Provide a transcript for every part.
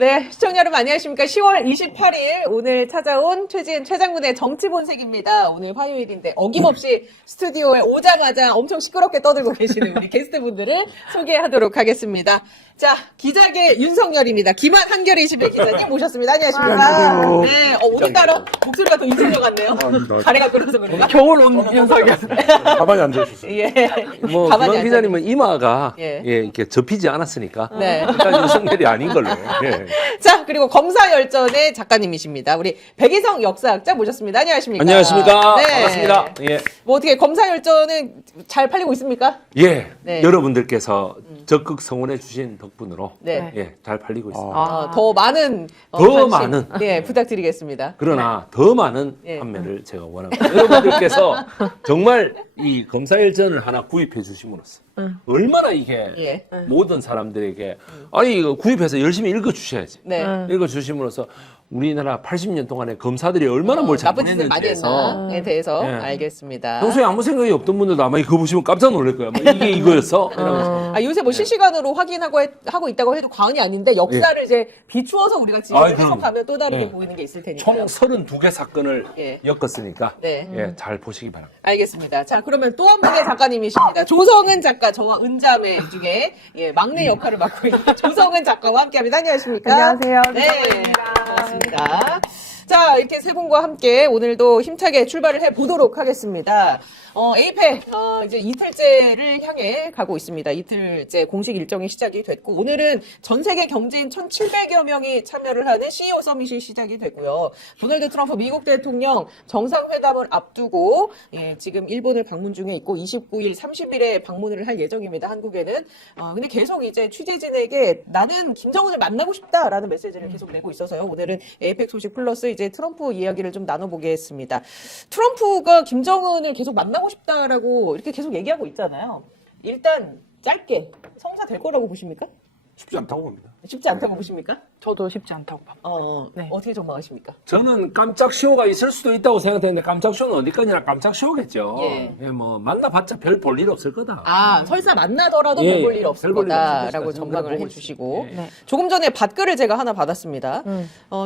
네, 시청자 여러분 안녕하십니까. 10월 28일 오늘 찾아온 최지은 최장군의 정치본색입니다. 오늘 화요일인데 어김없이 스튜디오에 오자마자 엄청 시끄럽게 떠들고 계시는 우리 게스트분들을 소개하도록 하겠습니다. 자, 기자계 윤석열입니다. 기만 한겨레 21 기자님 모셨습니다. 안녕하십니까. 안녕하세요. 네, 오늘따라 목소리가 더 이승열 같네요. 다리가 끌어서 그런가? 겨울 온 윤석열. 가만히 앉아주세요. 예. 뭐 가만히 김한 기자님은 앉아있는. 이마가 예. 이렇게 접히지 않았으니까 네. 일단 윤석열이 아닌 걸로. 예. 자, 그리고 검사열전의 작가님이십니다. 우리 백이성 역사학자 모셨습니다. 안녕하십니까. 안녕하십니까. 네. 반갑습니다. 예. 뭐 어떻게 검사열전은 잘 팔리고 있습니까? 예. 네. 여러분들께서 적극 성원해 주신 덕분으로 네. 예, 잘 팔리고 있습니다. 더 많은 더 많은. 예, 부탁드리겠습니다. 그러나 더 많은 예. 판매를 제가 원합니다. 여러분들께서 정말 이 검사일전을 하나 구입해 주심으로써 얼마나 이게 예. 모든 사람들에게 아니 이거 구입해서 열심히 읽어 주셔야지. 네. 읽어 주심으로써 우리나라 80년 동안에 검사들이 얼마나 뭘 나쁜 짓을 많이 잘못했는지에서 했나에 대해서 예. 알겠습니다. 평소에 아무 생각이 없던 분들도 아마 이거 보시면 깜짝 놀랄 거야. 뭐 이게 이거였어? 이러면서. 요새 뭐 실시간으로 하고 있다고 해도 과언이 아닌데 역사를 이제 비추어서 우리가 지금 아이, 그럼요. 해석하면 또 다르게 예. 보이는 게 있을 테니까. 총 32개 사건을 예. 엮었으니까 네. 예, 잘 보시기 바랍니다. 알겠습니다. 자, 그러면 또 한 분의 작가님이십니다. 조성은 작가, 저와 은자매 중에 예, 막내 역할을 맡고 있는 조성은 작가와 함께합니다. 안녕하십니까? 안녕하세요. 네, 반갑습니다. 자, 이렇게 세 분과 함께 오늘도 힘차게 출발을 해보도록 하겠습니다. 에이펙, 이제 이틀째를 향해 가고 있습니다. 이틀째 공식 일정이 시작이 됐고, 오늘은 전 세계 경제인 1,700여 명이 참여를 하는 CEO 서밋이 시작이 되고요. 도널드 트럼프 미국 대통령 정상회담을 앞두고, 예, 지금 일본을 방문 중에 있고, 29일, 30일에 방문을 할 예정입니다. 한국에는. 근데 계속 이제 취재진에게 나는 김정은을 만나고 싶다라는 메시지를 계속 내고 있어서요. 오늘은 에이펙 소식 플러스 이제 트럼프 이야기를 좀 나눠보겠습니다. 트럼프가 김정은을 계속 만나고 싶다라고 이렇게 계속 얘기하고 있잖아요. 일단 짧게 성사 될 거라고 보십니까? 쉽지 않다고 봅니다. 쉽지 않다고 보십니까? 저도 쉽지 않다고 봅니다. 네. 어떻게 전망하십니까? 저는 깜짝 쇼가 있을 수도 있다고 생각했는데 깜짝 쇼는 어디까지나 깜짝 쇼겠죠. 예. 예, 뭐 만나봤자 별 볼 일 없을 거다. 설사 만나더라도 예, 별볼 일 없을 별볼 일 없을 거다라고 것이다. 전망을 보고 해주시고 있습니다. 예. 조금 전에 밭글을 제가 하나 받았습니다.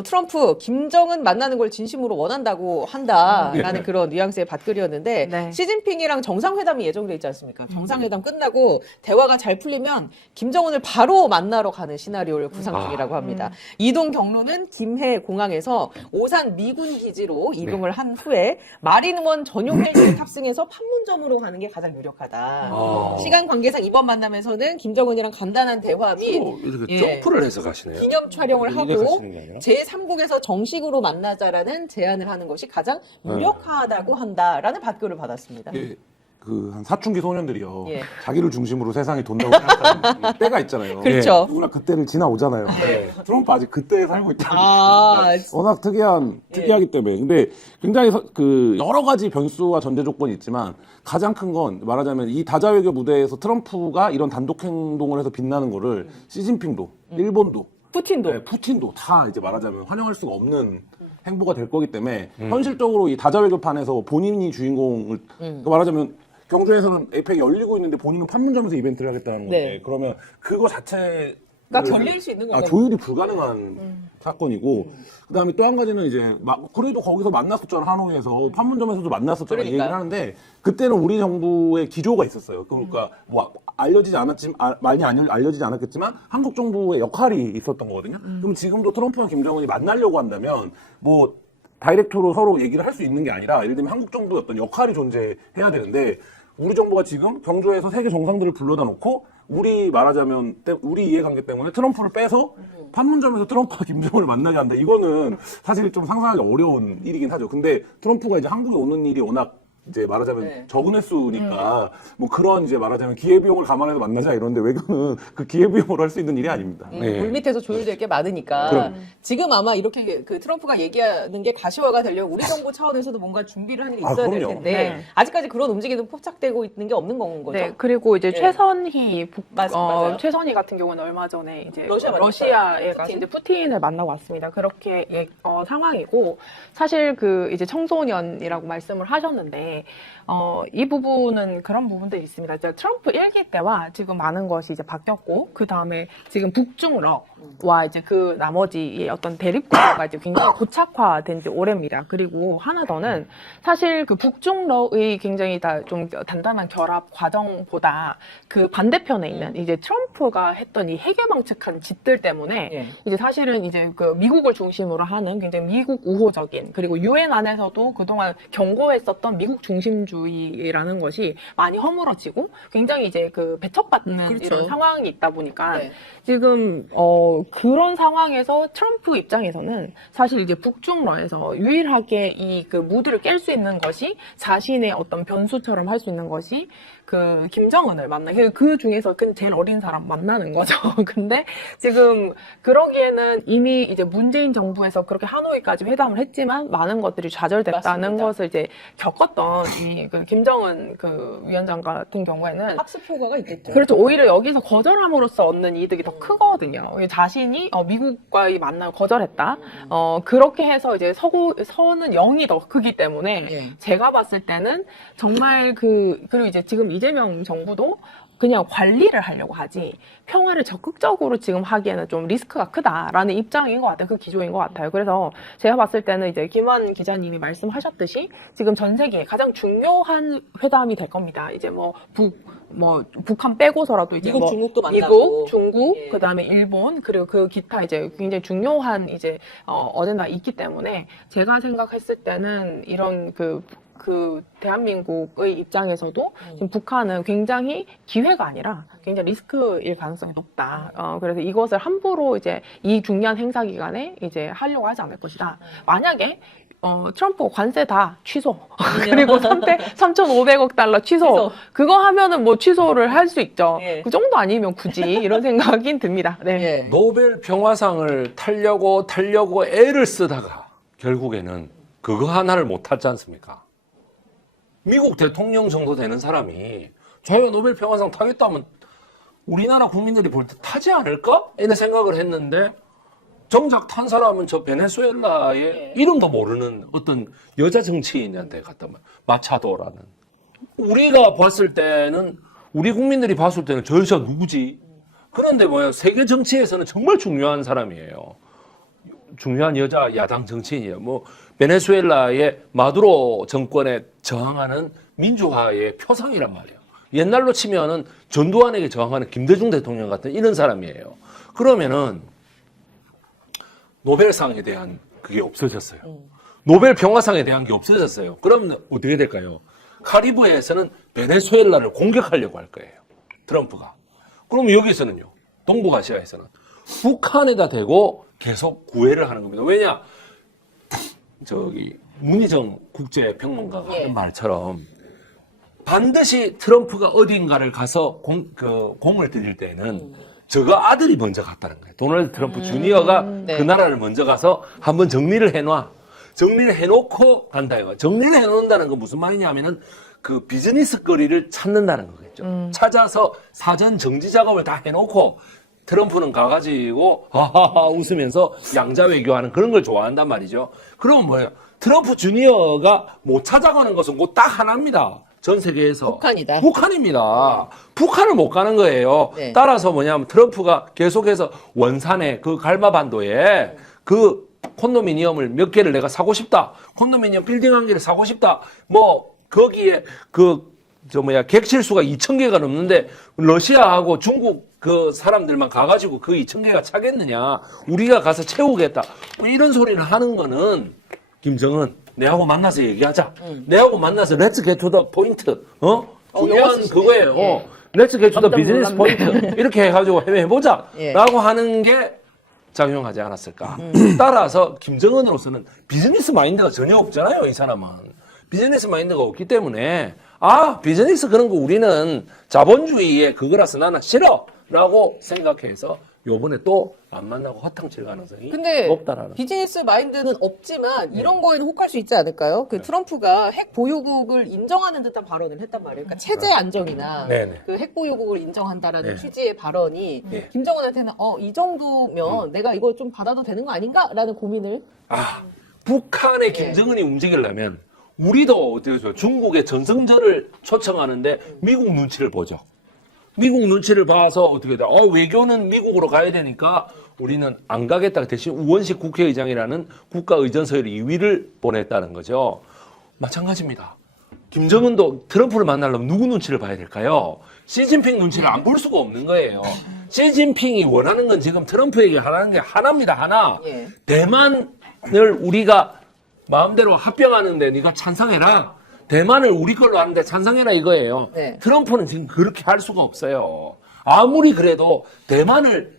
트럼프 김정은 만나는 걸 진심으로 원한다고 한다라는 그런 뉘앙스의 밭글이었는데 네. 시진핑이랑 정상회담이 예정돼 있지 않습니까? 정상회담 끝나고 대화가 잘 풀리면 김정은을 바로 만나러 가는 시나리오를 구상 중이라고 합니다. 이동 경로는 김해 공항에서 오산 미군 기지로 이동을 한 후에 마린원 전용 헬기를 탑승해서 판문점으로 가는 게 가장 유력하다. 시간 관계상 이번 만남에서는 김정은이랑 간단한 대화 및 이렇게 예. 점프를 해서 가시네요. 기념 촬영을 이렇게 하고 가시는 게 아니라? 제3국에서 정식으로 만나자라는 제안을 하는 것이 가장 유력하다고 한다라는 밭글을 받았습니다. 이게 한 사춘기 소년들이요. 예. 자기를 중심으로 세상이 돈다고 생각하는 때가 있잖아요. 그렇죠. 누구나 그때를 지나오잖아요. 트럼프 아직 그때에 살고 있다는 아, 워낙 특이하기 때문에. 근데 굉장히 여러 가지 변수와 전제 조건이 있지만 가장 큰 건 말하자면 이 다자외교 무대에서 트럼프가 이런 단독 행동을 해서 빛나는 거를 시진핑도, 일본도, 푸틴도. 네, 푸틴도 다 이제 말하자면 환영할 수가 없는 행보가 될 거기 때문에 현실적으로 이 다자외교판에서 본인이 주인공을 그러니까 말하자면 경주에서는 에이펙이 열리고 있는데 본인은 판문점에서 이벤트를 하겠다는 건데 네. 그러면 그거 자체 결릴 수 있는 거죠. 조율이 불가능한 사건이고 그다음에 또 한 가지는 이제 그래도 거기서 만났었잖아 하노이에서 판문점에서도 만났었잖아 이 그러니까. 얘기를 하는데 그때는 우리 정부의 기조가 있었어요. 그러니까 뭐 알려지지 않았지만 많이 알려지지 않았겠지만 한국 정부의 역할이 있었던 거거든요. 그럼 지금도 트럼프와 김정은이 만나려고 한다면 뭐 다이렉트로 서로 얘기를 할 수 있는 게 아니라 예를 들면 한국 정부의 어떤 역할이 존재해야 되는데 우리 정부가 지금 경주에서 세계 정상들을 불러다 놓고 우리 말하자면 우리 이해관계 때문에 트럼프를 빼서 판문점에서 트럼프와 김정은을 만나게 한다. 이거는 사실 좀 상상하기 어려운 일이긴 하죠. 근데 트럼프가 이제 한국에 오는 일이 워낙 이제 말하자면 네. 적은 횟수니까 뭐 그런 이제 말하자면 기회비용을 감안해서 만나자 이러는데 외교는 그 기회비용으로 할 수 있는 일이 아닙니다. 네. 물 밑에서 조율될 게 많으니까 그럼. 지금 아마 이렇게 그 트럼프가 얘기하는 게 가시화가 되려면 우리 정부 차원에서도 뭔가 준비를 하는 게 아, 있어야 될 그럼요. 텐데 네. 아직까지 그런 움직임은 포착되고 있는 게 없는 건 거죠. 네, 그리고 이제 예. 최선희 맞아요. 최선희 같은 경우는 얼마 전에 이제 러시아 러시아에 푸틴? 가서 이제 푸틴을 만나고 왔습니다. 그렇게 상황이고 사실 그 이제 청소년이라고 말씀을 하셨는데 있는데 이 부분은 그런 부분들이 있습니다. 이제 트럼프 1기 때와 지금 많은 것이 이제 바뀌었고 그 다음에 지금 북중러와 이제 그 나머지의 어떤 대립구도가 이제 굉장히 고착화된 지 오래입니다. 그리고 하나 더는 사실 그 북중러의 굉장히 좀 단단한 결합 과정보다 그 반대편에 있는 이제 트럼프가 했던 이 해괴망측한 짓들 때문에 예. 이제 사실은 이제 그 미국을 중심으로 하는 굉장히 미국 우호적인 그리고 유엔 안에서도 그동안 경고했었던 미국 중심주의라는 것이 많이 허물어지고 굉장히 이제 그 배척받는 그렇죠. 이런 상황이 있다 보니까 네. 지금 그런 상황에서 트럼프 입장에서는 사실 이제 북중러에서 유일하게 이 그 무드를 깰 수 있는 것이 자신의 어떤 변수처럼 할 수 있는 것이 그 김정은을 그 중에서 제일 어린 사람 만나는 거죠. 근데 지금 그러기에는 이미 이제 문재인 정부에서 그렇게 하노이까지 회담을 했지만 많은 것들이 좌절됐다는 맞습니다. 것을 이제 겪었던 이 그 김정은 그 위원장 같은 경우에는 학습 효과가 있겠죠. 그렇죠. 오히려 여기서 거절함으로써 얻는 이득이 더 크거든요. 자신이 미국과의 만남을 거절했다. 그렇게 해서 이제 서는 0이 더 크기 때문에 예. 제가 봤을 때는 정말 그리고 이제 지금 이재명 정부도 그냥 관리를 하려고 하지 평화를 적극적으로 지금 하기에는 좀 리스크가 크다라는 입장인 것 같아요. 그 기조인 것 같아요. 그래서 제가 봤을 때는 이제 김환 기자님이 말씀하셨듯이 지금 전 세계에 가장 중요한 회담이 될 겁니다. 이제 북한 빼고서라도 이제 미국, 중국도 만나고. 미국, 중국, 예. 그다음에 일본 그리고 그 기타 이제 굉장히 중요한 이제 어젠다 있기 때문에 제가 생각했을 때는 이런 그 대한민국의 입장에서도 지금 북한은 굉장히 기회가 아니라 굉장히 리스크일 가능성이 높다. 그래서 이것을 함부로 이제 이 중요한 행사 기간에 이제 하려고 하지 않을 것이다. 만약에 트럼프 관세 다 취소. 그리고 3,500억 달러 취소. 그거 하면은 뭐 취소를 할 수 있죠. 예. 그 정도 아니면 굳이 이런 생각이 듭니다. 네. 예. 노벨 평화상을 타려고 애를 쓰다가 결국에는 그거 하나를 못 탔지 않습니까? 미국 대통령 정도 되는 사람이 자기가 노벨 평화상 타겠다 하면 우리나라 국민들이 볼 때 타지 않을까? 이런 생각을 했는데 정작 탄 사람은 저 베네수엘라의 이름도 모르는 어떤 여자 정치인한테 갔다 말 마차도라는. 우리가 봤을 때는 우리 국민들이 봤을 때는 저 여자 누구지? 그런데 세계 정치에서는 정말 중요한 사람이에요. 중요한 여자 야당 정치인이에요. 베네수엘라의 마두로 정권에 저항하는 민주화의 표상이란 말이에요. 옛날로 치면은 전두환에게 저항하는 김대중 대통령 같은 이런 사람이에요. 그러면은 노벨상에 대한 그게 없어졌어요. 노벨 평화상에 대한 게 없어졌어요. 그러면 어떻게 될까요? 카리브해에서는 베네수엘라를 공격하려고 할 거예요. 트럼프가. 그럼 여기서는요. 동북아시아에서는 북한에다 대고 계속 구애를 하는 겁니다. 왜냐? 문희정 국제평론가가 예. 하는 말처럼 반드시 트럼프가 어딘가를 가서 공을 들일 때는 저거 아들이 먼저 갔다는 거예요. 도널드 트럼프 주니어가 네. 그 나라를 먼저 가서 한번 정리를 해놔. 정리를 해놓고 간다 이거. 정리를 해놓는다는 건 무슨 말이냐 하면은 그 비즈니스 거리를 찾는다는 거겠죠. 찾아서 사전 정지 작업을 다 해놓고 트럼프는 가가지고 하하하 웃으면서 양자 외교하는 그런 걸 좋아한단 말이죠. 그러면 뭐예요? 트럼프 주니어가 못 찾아가는 것은 곧 딱 하나입니다. 전 세계에서. 북한이다. 북한입니다. 북한을 못 가는 거예요. 네. 따라서 뭐냐면 트럼프가 계속해서 원산에 그 갈마반도에 그 콘도미니엄을 몇 개를 내가 사고 싶다. 콘도미니엄 빌딩 한 개를 사고 싶다. 거기에 객실수가 2,000개가 넘는데 러시아하고 중국 그 사람들만 가가지고 그 2,000개가 차겠느냐. 우리가 가서 채우겠다. 이런 소리를 하는 거는 김정은 내하고 만나서 얘기하자. 내하고 만나서 렛츠 겟 투 더 포인트. 중요한 그거예요. 렛츠 겟 투 더 비즈니스 포인트. 이렇게 해가지고 해보자. 예. 라고 하는 게 작용하지 않았을까. 따라서 김정은으로서는 비즈니스 마인드가 전혀 없잖아요. 이 사람은. 비즈니스 마인드가 없기 때문에 비즈니스 그런 거 우리는 자본주의의 그거라서 나는 싫어. 라고 생각해서 요번에 또 안 만나고 허탕칠 가능성이 근데 높다라는. 비즈니스 마인드는 없지만 이런 거에는 혹할 수 있지 않을까요? 트럼프가 핵 보유국을 인정하는 듯한 발언을 했단 말이에요. 그러니까 체제 안정이나 네네. 그 핵 보유국을 인정한다라는 네. 취지의 발언이 네. 김정은한테는 이 정도면 내가 이거 좀 받아도 되는 거 아닌가라는 고민을 북한의 김정은이 움직이려면 우리도 어떻게 해서 중국의 전승절을 초청하는데 미국 눈치를 보죠. 미국 눈치를 봐서 어떻게 돼? 외교는 미국으로 가야 되니까 우리는 안 가겠다. 대신 우원식 국회의장이라는 국가의전서열 2위를 보냈다는 거죠. 마찬가지입니다. 김정은도 트럼프를 만나려면 누구 눈치를 봐야 될까요? 시진핑 눈치를 안 볼 수가 없는 거예요. 시진핑이 원하는 건 지금 트럼프에게 하라는 게 하나입니다. 하나. 예. 대만을 우리가 마음대로 합병하는데 네가 찬성해라. 대만을 우리 걸로 하는데 찬성해라 이거예요. 네. 트럼프는 지금 그렇게 할 수가 없어요. 아무리 그래도 대만을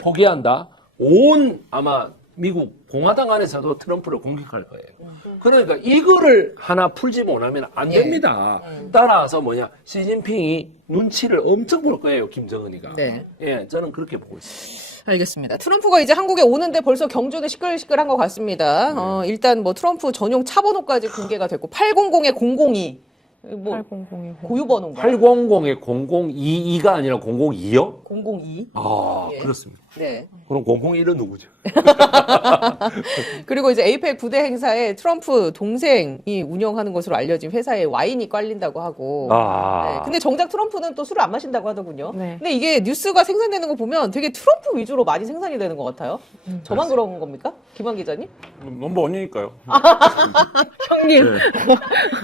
포기한다. 온 아마 미국 공화당 안에서도 트럼프를 공격할 거예요. 그러니까 이거를 하나 풀지 못하면 안 예. 됩니다. 따라서 시진핑이 눈치를 엄청 볼 거예요, 김정은이가. 네. 예, 저는 그렇게 보고 있습니다. 알겠습니다. 트럼프가 이제 한국에 오는데 벌써 경주는 시끌시끌한 것 같습니다. 일단 뭐 트럼프 전용 차번호까지 공개가 됐고 800에 002. 뭐 8002. 고유 번호인가요? 800에 002가 아니라 002요? 002. 아, 예. 그렇습니다. 네. 그럼 001은 누구죠? 그리고 이제 에이펙 부대 행사에 트럼프 동생이 운영하는 것으로 알려진 회사에 와인이 깔린다고 하고. 네. 근데 정작 트럼프는 또 술을 안 마신다고 하더군요. 네. 근데 이게 뉴스가 생산되는 거 보면 되게 트럼프 위주로 많이 생산이 되는 것 같아요. 저만 그런 겁니까? 김한 기자님? 넘버 원이니까요. 형님.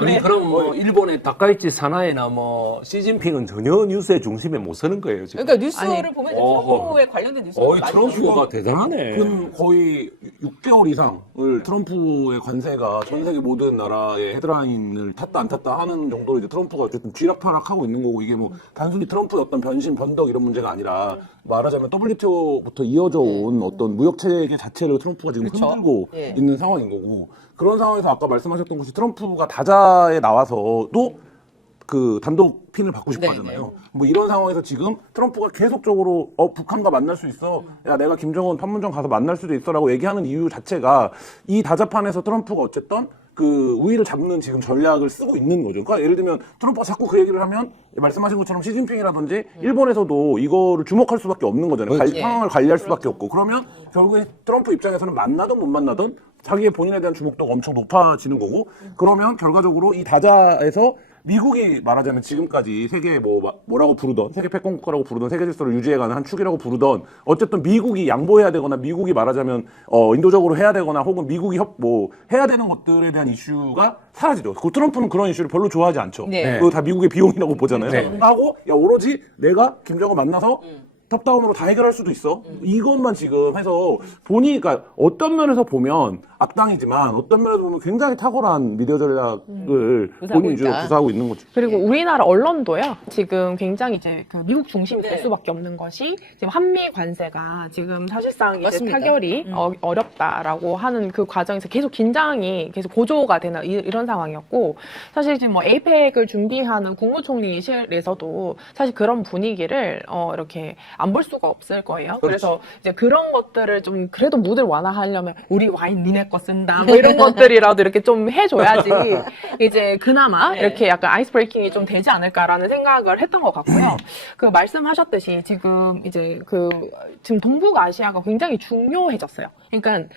아니 그럼 뭐 일본의 다카이치 사나이나 뭐 시진핑은 전혀 뉴스의 중심에 못 서는 거예요 지금. 그러니까 뉴스를 아니, 보면 이제 어허. 트럼프에 관련된 뉴스가 많이 트럼프가 나와요. 대단하네. 근 거의 6개월 이상을 트럼프의 관세가 전 세계 모든 나라의 헤드라인을 탔다 안 탔다 하는 정도로 이제 트럼프가 어쨌든 쥐락펴락하고 있는 거고 이게 뭐 단순히 트럼프의 어떤 변신, 변덕 이런 문제가 아니라 말하자면 WTO부터 이어져 온 어떤 무역 체계 자체를 트럼프가 지금 그렇죠. 흔들고 예. 있는 상황인 거고 그런 상황에서 아까 말씀하셨던 것이 트럼프가 다자에 나와서도 그 단독 핀을 받고 싶어 네, 하잖아요. 뭐 이런 상황에서 지금 트럼프가 계속적으로 북한과 만날 수 있어. 야 내가 김정은 판문점 가서 만날 수도 있어라고 얘기하는 이유 자체가 이 다자판에서 트럼프가 어쨌든 그 우위를 잡는 지금 전략을 쓰고 있는 거죠. 그러니까 예를 들면 트럼프가 자꾸 그 얘기를 하면 말씀하신 것처럼 시진핑이라든지 일본에서도 이거를 주목할 수밖에 없는 거잖아요. 그렇지. 상황을 관리할 수밖에 없고 그러면 결국에 트럼프 입장에서는 만나든 못 만나든 자기의 본인에 대한 주목도가 엄청 높아지는 거고 그러면 결과적으로 이 다자에서 미국이 말하자면 지금까지 세계 뭐라고 부르던 세계 패권 국가라고 부르던 세계 질서를 유지해가는 한 축이라고 부르던 어쨌든 미국이 양보해야 되거나 미국이 말하자면 인도적으로 해야 되거나 혹은 미국이 해야 되는 것들에 대한 이슈가 사라지죠. 그 트럼프는 그런 이슈를 별로 좋아하지 않죠. 네. 그거 다 미국의 비용이라고 보잖아요. 네. 하고 야 오로지 내가 김정은 만나서 탑다운으로 다 해결할 수도 있어. 이것만 지금 해서 그러니까 어떤 면에서 보면 악당이지만 어떤 면에서 보면 굉장히 탁월한 미디어 전략을 구사하고 본인 위주로 있다. 구사하고 있는 거죠. 그리고 우리나라 언론도요, 지금 굉장히 이제 그 미국 중심이 될 네. 수밖에 없는 것이 지금 한미 관세가 지금 사실상 이제 맞습니다. 타결이 어렵다라고 하는 그 과정에서 계속 긴장이 계속 고조가 되는 이런 상황이었고, 사실 지금 뭐 에이펙을 준비하는 국무총리실에서도 사실 그런 분위기를 이렇게 안 볼 수가 없을 거예요. 그래서 이제 그런 것들을 좀 그래도 무드를 완화하려면 우리 와인 니네 거 쓴다 뭐 이런 것들이라도 이렇게 좀 해줘야지 이제 그나마 네. 이렇게 약간 아이스 브레이킹이 좀 되지 않을까라는 생각을 했던 것 같고요. 그 말씀하셨듯이 지금 이제 지금 동북아시아가 굉장히 중요해졌어요. 그러니까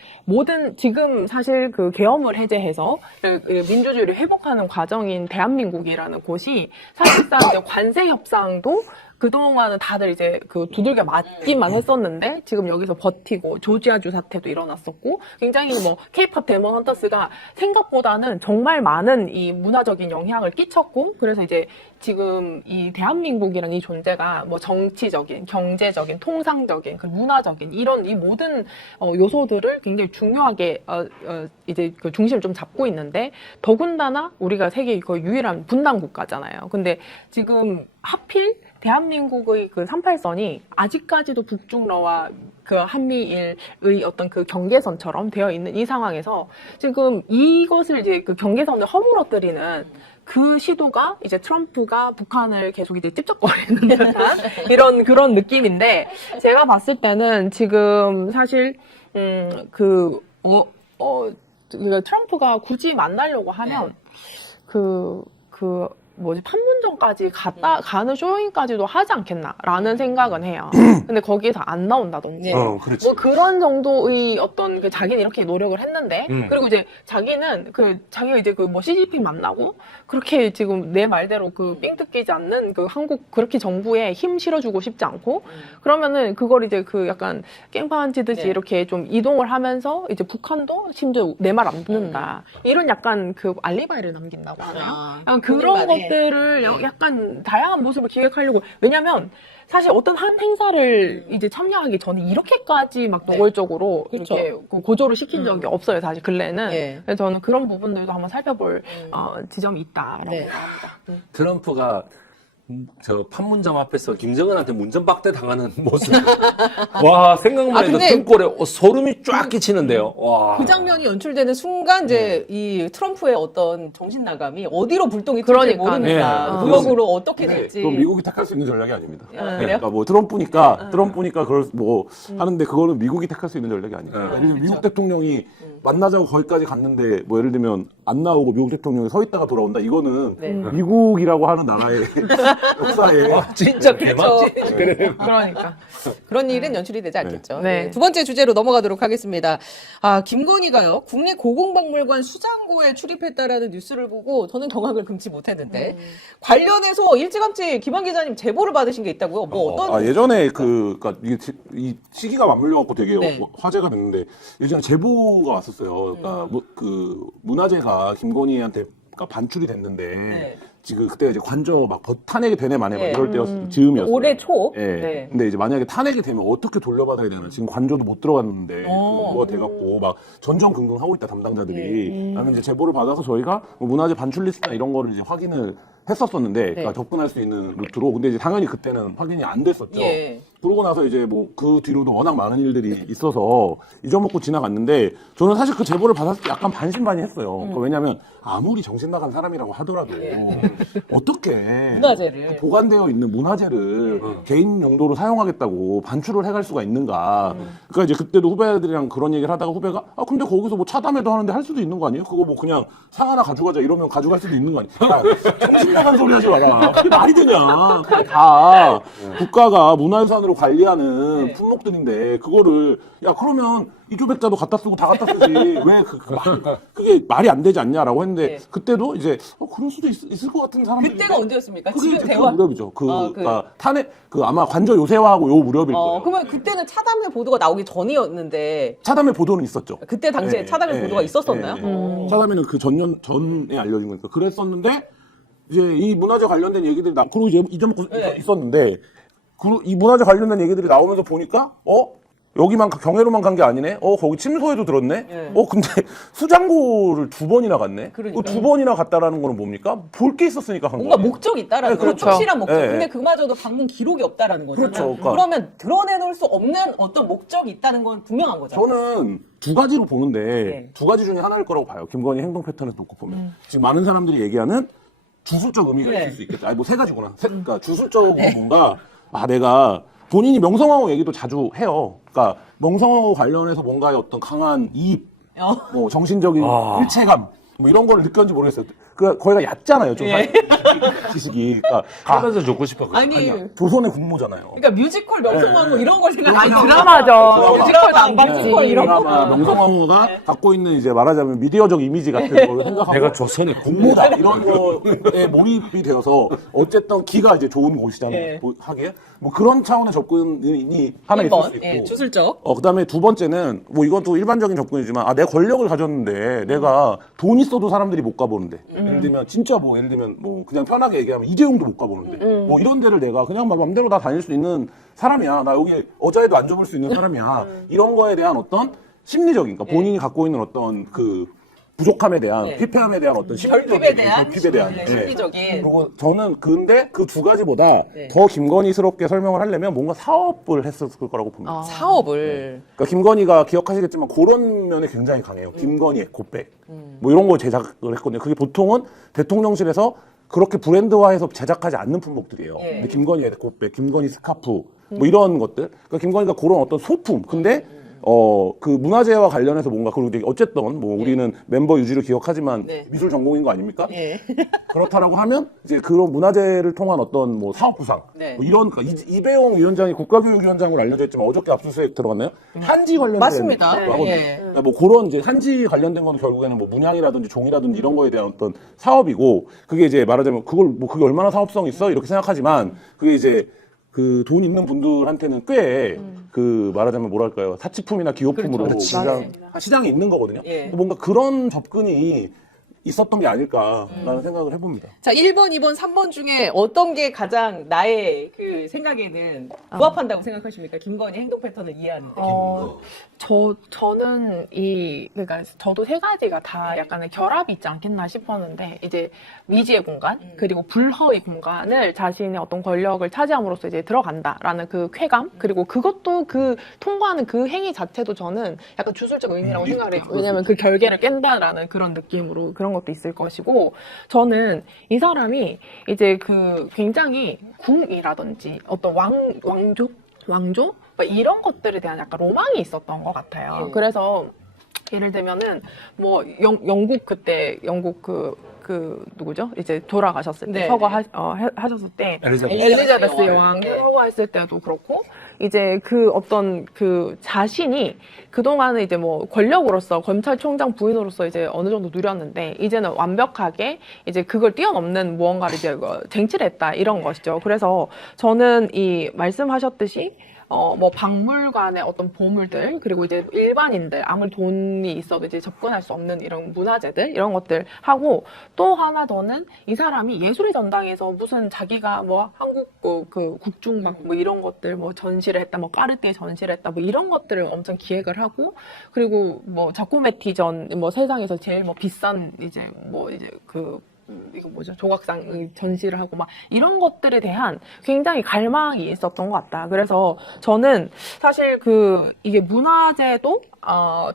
지금 사실 그 계엄을 해제해서 민주주의를 회복하는 과정인 대한민국이라는 곳이 사실상 이제 관세 협상도 그동안은 다들 이제 두들겨 맞기만 했었는데 지금 여기서 버티고 조지아주 사태도 일어났었고 굉장히 뭐 케이팝 데몬 헌터스가 생각보다는 정말 많은 이 문화적인 영향을 끼쳤고 그래서 이제 지금 이 대한민국이라는 이 존재가 뭐 정치적인, 경제적인, 통상적인, 그 문화적인 이런 이 모든 요소들을 굉장히 중요하게 이제 그 중심을 좀 잡고 있는데 더군다나 우리가 세계 거의 유일한 분단 국가잖아요. 근데 지금 하필 대한민국의 그 38선이 아직까지도 북중러와 그 한미일의 어떤 그 경계선처럼 되어 있는 이 상황에서 지금 이것을 이제 그 경계선을 허물어뜨리는 그 시도가 이제 트럼프가 북한을 계속 이제 찝쩍거리는 듯한 그런 느낌인데 제가 봤을 때는 지금 사실 트럼프가 굳이 만나려고 하면 판문점까지 가는 쇼잉까지도 하지 않겠나라는 생각은 해요. 근데 거기에서 안 나온다든지. 그렇지. 뭐 그런 정도의 어떤 그 자기는 이렇게 노력을 했는데 그리고 이제 자기는 자기가 이제 그 뭐 CGP 만나고 그렇게 지금 내 말대로 그 삥 뜯기지 않는 그 한국 그렇게 정부에 힘 실어주고 싶지 않고 그러면은 그걸 이제 그 약간 깽판 치듯이 네. 이렇게 좀 이동을 하면서 이제 북한도 심지어 내 말 안 듣는다 이런 약간 그 알리바이를 남긴다고 하나요? 약간 그런 것들을 약간 다양한 모습을 기획하려고 왜냐면 사실 어떤 한 행사를 이제 참여하기 전에 이렇게까지 막 노골적으로 그렇죠. 이렇게 고조를 시킨 적이 없어요, 사실 근래는. 네. 그래서 저는 그런 부분들도 한번 살펴볼 지점이 있다라고 네. 생각합니다. 트럼프가 저 판문점 앞에서 김정은한테 문전박대 당하는 모습. 와, 생각만 해도 근데 등골에 소름이 쫙 끼치는데요. 와. 그 장면이 연출되는 순간 이제 이 트럼프의 어떤 정신 나감이 어디로 불똥이 튈지 그러니까. 모르니까 네. 무역으로 어떻게 근데 될지. 그건 미국이 택할 수 있는 전략이 아닙니다. 그래요? 그러니까 뭐 트럼프니까 그걸 뭐 하는데 그거는 미국이 택할 수 있는 전략이 아니에요. 그러니까 예를 들면 미국 대통령이 만나자고 거기까지 갔는데 뭐 예를 들면 안 나오고 미국 대통령이 서 있다가 돌아온다. 이거는 네. 미국이라고 하는 나라의 역사에 진짜 그렇죠. 개막지. 그러니까. 그런 일은 연출이 되지 않겠죠. 네. 네. 두 번째 주제로 넘어가도록 하겠습니다. 김건희가요, 국립고궁박물관 수장고에 출입했다라는 뉴스를 보고 저는 경악을 금치 못했는데, 관련해서 일찌감치 김한 기자님 제보를 받으신 게 있다고요? 뭐 어떤. 예전에 그니까 이게 이 시기가 맞물려갖고 되게 네. 화제가 됐는데 예전에 제보가 왔었어요. 그러니까 그 문화재가 김건희한테 반출이 됐는데 네. 지금 그때 이제 관저 막 탄핵이 되네 마네 막 네. 이럴 즈음이었어요. 올해 초? 예. 네. 근데 이제 만약에 탄핵이 되면 어떻게 돌려받아야 되나 지금 관저도 못 들어갔는데 그거가 돼갖고 막 전전긍긍 하고 있다 담당자들이. 그다음에 이제 제보를 받아서 저희가 뭐 문화재 반출 리스트나 이런 거를 이제 확인을 했었었는데 그러니까 접근할 수 있는 루트로. 근데 이제 당연히 그때는 확인이 안 됐었죠. 예. 그러고 나서 이제 뭐 그 뒤로도 워낙 많은 일들이 있어서 잊어먹고 지나갔는데 저는 사실 그 제보를 받았을 때 약간 반신반의했어요. 그러니까 왜냐하면 아무리 정신 나간 사람이라고 하더라도 어떻게 문화재를. 보관되어 있는 문화재를 개인 용도로 사용하겠다고 반출을 해갈 수가 있는가. 그러니까 이제 그때도 후배들이랑 그런 얘기를 하다가 후배가 근데 거기서 뭐 차담회도 하는데 할 수도 있는 거 아니에요? 그거 뭐 그냥 상 하나 가져가자 이러면 가져갈 수도 있는 거 아니에요? 야, 정신 나간 소리 하지 마라. 그게 말이 되냐. 그게 다 국가가 문화유산으로 관리하는 품목들인데 그거를 그러면 이조백자도 갖다 쓰고 다 갖다 쓰지 왜 그게 말이 안 되지 않냐라고 했는데 그때도 이제 그럴 수도 있을 것 같은 사람들. 그때가 언제였습니까? 그게 지금 이제 대화. 그 무렵이죠. 그러니까 탄핵 아마 관저 요새화하고 요 무렵일 거예요. 그러면 그때는 차담회 보도가 나오기 전이었는데 차담회 보도는 있었죠. 그때 당시에 차담회 보도가 있었었나요? 차담회는 그 전에 알려진 거니까 그랬었는데 이제 이 문화재 관련된 얘기들이 그리고 이제 잊어먹고 있었는데 이 문화재 관련된 얘기들이 나오면서 보니까 여기만 경회로만 간 게 아니네. 거기 침소에도 들었네. 근데 수장고를 2번이나 갔네. 그러니까. 2번이나 갔다라는 거는 뭡니까? 볼 게 있었으니까 간 뭔가 거예요. 목적이 있다라는 네, 거죠. 그렇죠. 확실한 목적. 네. 근데 그마저도 방문 기록이 없다라는 거잖아요. 그렇죠. 그러니까. 그러면 드러내놓을 수 없는 어떤 목적이 있다는 건 분명한 거잖아요. 저는 두 가지로 보는데 네. 두 가지 중에 하나일 거라고 봐요. 김건희 행동 패턴을 놓고 보면 지금 많은 사람들이 얘기하는 주술적 의미가 네. 있을 수 있겠다. 뭐 세 가지구나. 그러니까 주술적으로 뭔가 내가 본인이 명성황후 얘기도 자주 해요. 그러니까 명성황후 관련해서 뭔가의 어떤 강한 이입, 뭐 정신적인 일체감, 뭐 이런 거를 느꼈는지 모르겠어요. 거기가 얕잖아요, 좀 지식이. 그러니까 하면서 좋고 싶어. 아니, 조선의 국모잖아요. 그러니까 뮤지컬 명성황후 이런 걸 생각하면 드라마죠. 뮤지컬도 안 봤지. 이런 거. 드라마 명성황후가 갖고 있는 이제 말하자면 미디어적 이미지 같은 걸 생각하고 내가 조선의 국모다 이런 거에 몰입이 되어서 어쨌든 기가 이제 좋은 곳이잖아요. 하기에 뭐 그런 차원의 접근이 하나 있을 수 있고. 주술적. 그다음에 두 번째는 뭐 이건 또 일반적인 접근이지만 내 권력을 가졌는데 내가 돈 있어도 사람들이 못 가보는데 예를 들면 진짜 뭐 예를 들면 뭐 그냥 편하게 얘기하면 이재용도 못 가보는데 뭐 이런 데를 내가 그냥 막 맘대로 다 다닐 수 있는 사람이야. 나 여기 어자에도 안 접을 수 있는 사람이야. 이런 거에 대한 어떤 심리적인, 그러니까 본인이 갖고 있는 어떤 그 부족함에 대한, 피폐함에 대한 어떤 결핍에 대한, 예. 심리적인. 그리고 저는 근데 그 두 가지보다 더 김건희스럽게 설명을 하려면 뭔가 사업을 했었을 거라고 봅니다. 사업을. 그러니까 김건희가 기억하시겠지만 그런 면에 굉장히 강해요. 김건희 에코백 뭐 이런 걸 제작을 했거든요. 그게 보통은 대통령실에서 그렇게 브랜드화해서 제작하지 않는 품목들이에요. 근데 김건희 에코백, 김건희 스카프 뭐 이런 것들. 그러니까 김건희가 그런 어떤 소품. 근데 그 문화재와 관련해서 뭔가 그리고 되게 어쨌든 뭐 우리는 멤버 유지를 기억하지만 네. 미술 전공인 거 아닙니까? 예. 그렇다라고 하면 이제 그런 문화재를 통한 어떤 뭐 사업 부상 네. 뭐 이런 그러니까 이배용 위원장이 국가교육위원장으로 알려져 있지만 어저께 압수수색 들어갔나요? 한지 관련된 맞습니다. 거하고 예. 그러니까 뭐 그런 이제 한지 관련된 건 결국에는 뭐 문양이라든지 종이라든지 이런 거에 대한 어떤 사업이고 그게 이제 말하자면 그게 얼마나 사업성 있어 이렇게 생각하지만 그게 이제 그 돈 있는 분들한테는 꽤 그 말하자면 뭐랄까요 사치품이나 기호품으로 그렇죠. 시장에 있는 거거든요. 예. 뭔가 그런 접근이 있었던 게 아닐까라는 생각을 해봅니다. 자, 1번, 2번, 3번 중에 어떤 게 가장 나의 그 생각에는 부합한다고 생각하십니까? 김건희 행동 패턴을 이해하는데. 저는 그러니까 저도 세 가지가 다 약간의 결합이 있지 않겠나 싶었는데, 이제 미지의 공간, 그리고 불허의 공간을 자신의 어떤 권력을 차지함으로써 이제 들어간다라는 그 쾌감, 그리고 그것도 그 통과하는 그 행위 자체도 저는 약간 주술적 의미라고 생각을 해요. 왜냐면 그 결계를 깬다라는 그런 느낌으로 그런 것도 있을 것이고, 저는 이 사람이 이제 그 굉장히 궁이라든지 어떤 왕조? 뭐 이런 것들에 대한 약간 로망이 있었던 것 같아요. 예. 그래서 예를 들면은 뭐 영국 그때 영국 누구죠? 이제 돌아가셨을 때 네. 서거하셨을 때 엘리자베스 엘리자베스 여왕. 여왕 네. 서거했을 때도 그렇고 이제 그 어떤 그 자신이 그동안은 이제 뭐 권력으로서 검찰총장 부인으로서 이제 어느 정도 누렸는데 이제는 완벽하게 이제 그걸 뛰어넘는 무언가를 이제 쟁취를 했다 이런 것이죠. 그래서 저는 이 말씀하셨듯이 뭐 박물관의 어떤 보물들, 그리고 이제 일반인들, 아무리 돈이 있어도 이제 접근할 수 없는 이런 문화재들, 이런 것들 하고, 또 하나 더는 이 사람이 예술의 전당에서 무슨 자기가 뭐 한국 그 국중막 뭐 이런 것들 뭐 전시를 했다, 뭐 까르띠에 전시를 했다, 뭐 이런 것들을 엄청 기획을 하고, 그리고 뭐 자코메티전, 뭐 세상에서 제일 뭐 비싼 이제 이거 뭐죠? 조각상 전시를 하고 막 이런 것들에 대한 굉장히 갈망이 있었던 것 같다. 그래서 저는 사실 이게 문화재도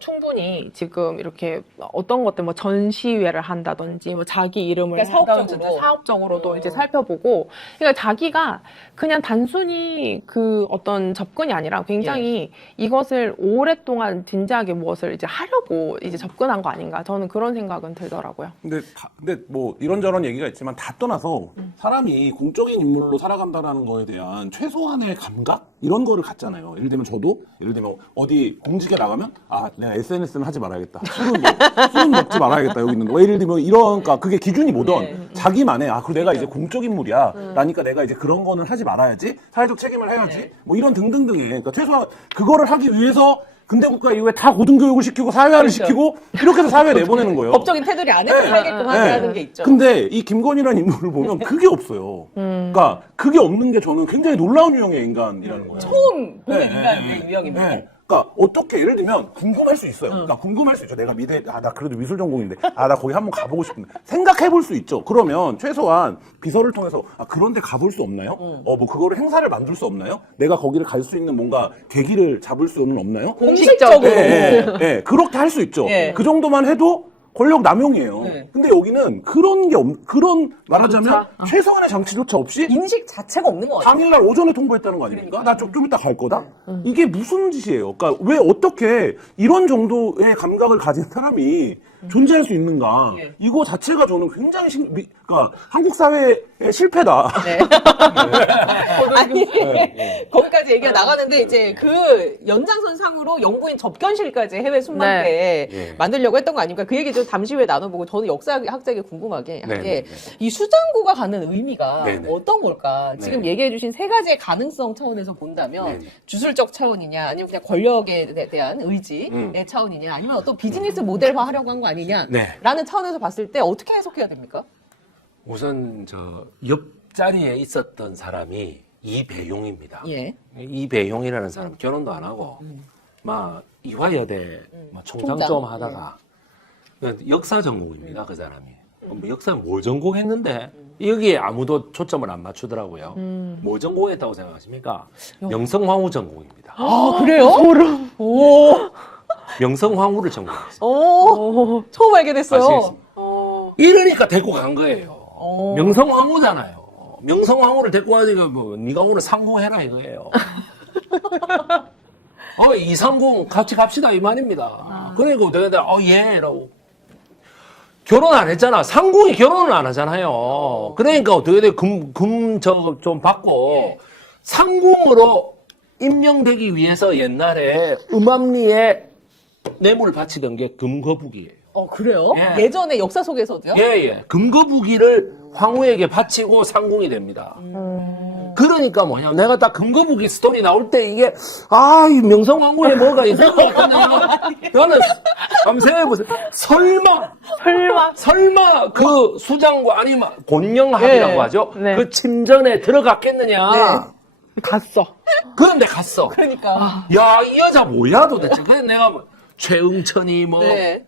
충분히 지금 이렇게 어떤 것들 뭐 전시회를 한다든지 뭐 자기 이름을 그러니까 한다든지 사업적으로도 이제 살펴보고, 그러니까 자기가 그냥 단순히 그 어떤 접근이 아니라 굉장히 이것을 오랫동안 진지하게 무엇을 이제 하려고 이제 접근한 거 아닌가, 저는 그런 생각은 들더라고요. 근데 뭐 이런저런 얘기가 있지만 다 떠나서 사람이 공적인 인물로 살아간다라는 거에 대한 최소한의 감각 이런 거를 갖잖아요. 예를 들면 어디 공직에 나가면 내가 SNS는 하지 말아야겠다. 술은 먹지 말아야겠다. 여기 있는데 예를 들면 그러니까 그게 기준이 뭐든 자기만의 그리고 내가 이제 공적 인물이야. 라니까 내가 이제 그런 거는 하지 말아야지. 사회적 책임을 해야지. 뭐 이런 등등등의 그러니까 최소한 그거를 하기 위해서 근대 국가 이후에 다 고등교육을 시키고 사회화를 시키고 이렇게 해서 사회에 내보내는 거예요. 법적인 테두리 안에서 살게끔 하는 게 있죠. 근데 이 김건희라는 인물을 보면 그게 없어요. 그러니까 그게 없는 게 저는 굉장히 놀라운 유형의 인간이라는 거예요. 처음 보는 인간의 유형입니다. 그러니까 어떻게 예를 들면 궁금할 수 있어요. 그러니까 궁금할 수 있죠. 내가 나 그래도 미술 전공인데 나 거기 한번 가보고 싶은데 생각해 볼 수 있죠. 그러면 최소한 비서를 통해서 그런데 가볼 수 없나요? 뭐 그거를 행사를 만들 수 없나요? 내가 거기를 갈 수 있는 뭔가 계기를 잡을 수는 없나요? 공식적으로. 그렇게 할 수 있죠. 예. 그 정도만 해도 권력 남용이에요. 네. 근데 여기는 그런 말하자면 최소한의 장치조차 없이 인식 자체가 없는 것 같아요. 당일날 오전에 통보했다는 거 아닙니까? 나 좀 이따 갈 거다? 이게 무슨 짓이에요? 그러니까 왜 어떻게 이런 정도의 감각을 가진 사람이 존재할 수 있는가? 예. 이거 자체가 저는 굉장히 그러니까 한국 사회의 실패다. 네. 아니, 거기까지 얘기가 나가는데 이제 그 연장선상으로 영부인 접견실까지 해외 순방때 만들려고 했던 거 아닙니까? 그 얘기 좀 잠시 후에 나눠보고 저는 역사학자에게 궁금하게 한 게 이 수장고가 갖는 의미가 어떤 걸까? 지금 얘기해주신 세 가지의 가능성 차원에서 본다면 주술적 차원이냐, 아니면 그냥 권력에 대한 의지의 차원이냐, 아니면 어떤 비즈니스 모델화 하려고 한 거 아니냐라는 차원에서 봤을 때 어떻게 해석해야 됩니까? 우선 옆자리에 있었던 사람이 이배용입니다. 예. 이배용이라는 사람 결혼도 안 하고 막 이화여대 총장 좀 하다가 역사 전공입니다. 그 사람이. 역사 뭘 전공했는데 여기에 아무도 초점을 안 맞추더라고요. 뭐 전공했다고 생각하십니까? 명성황후 전공입니다. 그래요? 소름. 오. 명성황후를 전공했어요. 오. 처음 알게 됐어요. 아시겠습니까? 이러니까 데리고 간 거예요. 명성황후잖아요. 명성황후를 데리고 와가지고 네가 오늘 상고해라 이거예요. 이상궁 같이 갑시다 이 말입니다. 그리고 내가 예라고. 결혼 안 했잖아. 상궁이 결혼을 안 하잖아요. 그러니까 어떻게 돼? 저거 좀 받고 상궁으로 임명되기 위해서 옛날에 음암리에 뇌물을 바치던 게 금거북이에요. 그래요? 예. 예전에 역사 속에서도요? 예. 금거북이를 황후에게 바치고 상궁이 됩니다. 그러니까 뭐냐. 내가 딱 금거북이 스토리 나올 때 이게, 이 명성황후에 뭐가 있는 것 같은데, 나는 감세해보세요. 설마 그 수장과 아니면 곤영합이라고 네. 하죠? 네. 그 침전에 들어갔겠느냐. 갔어. 그런데 갔어. 그러니까. 야, 이 여자 뭐야 도대체. 그래서 내가 뭐 최응천이 네.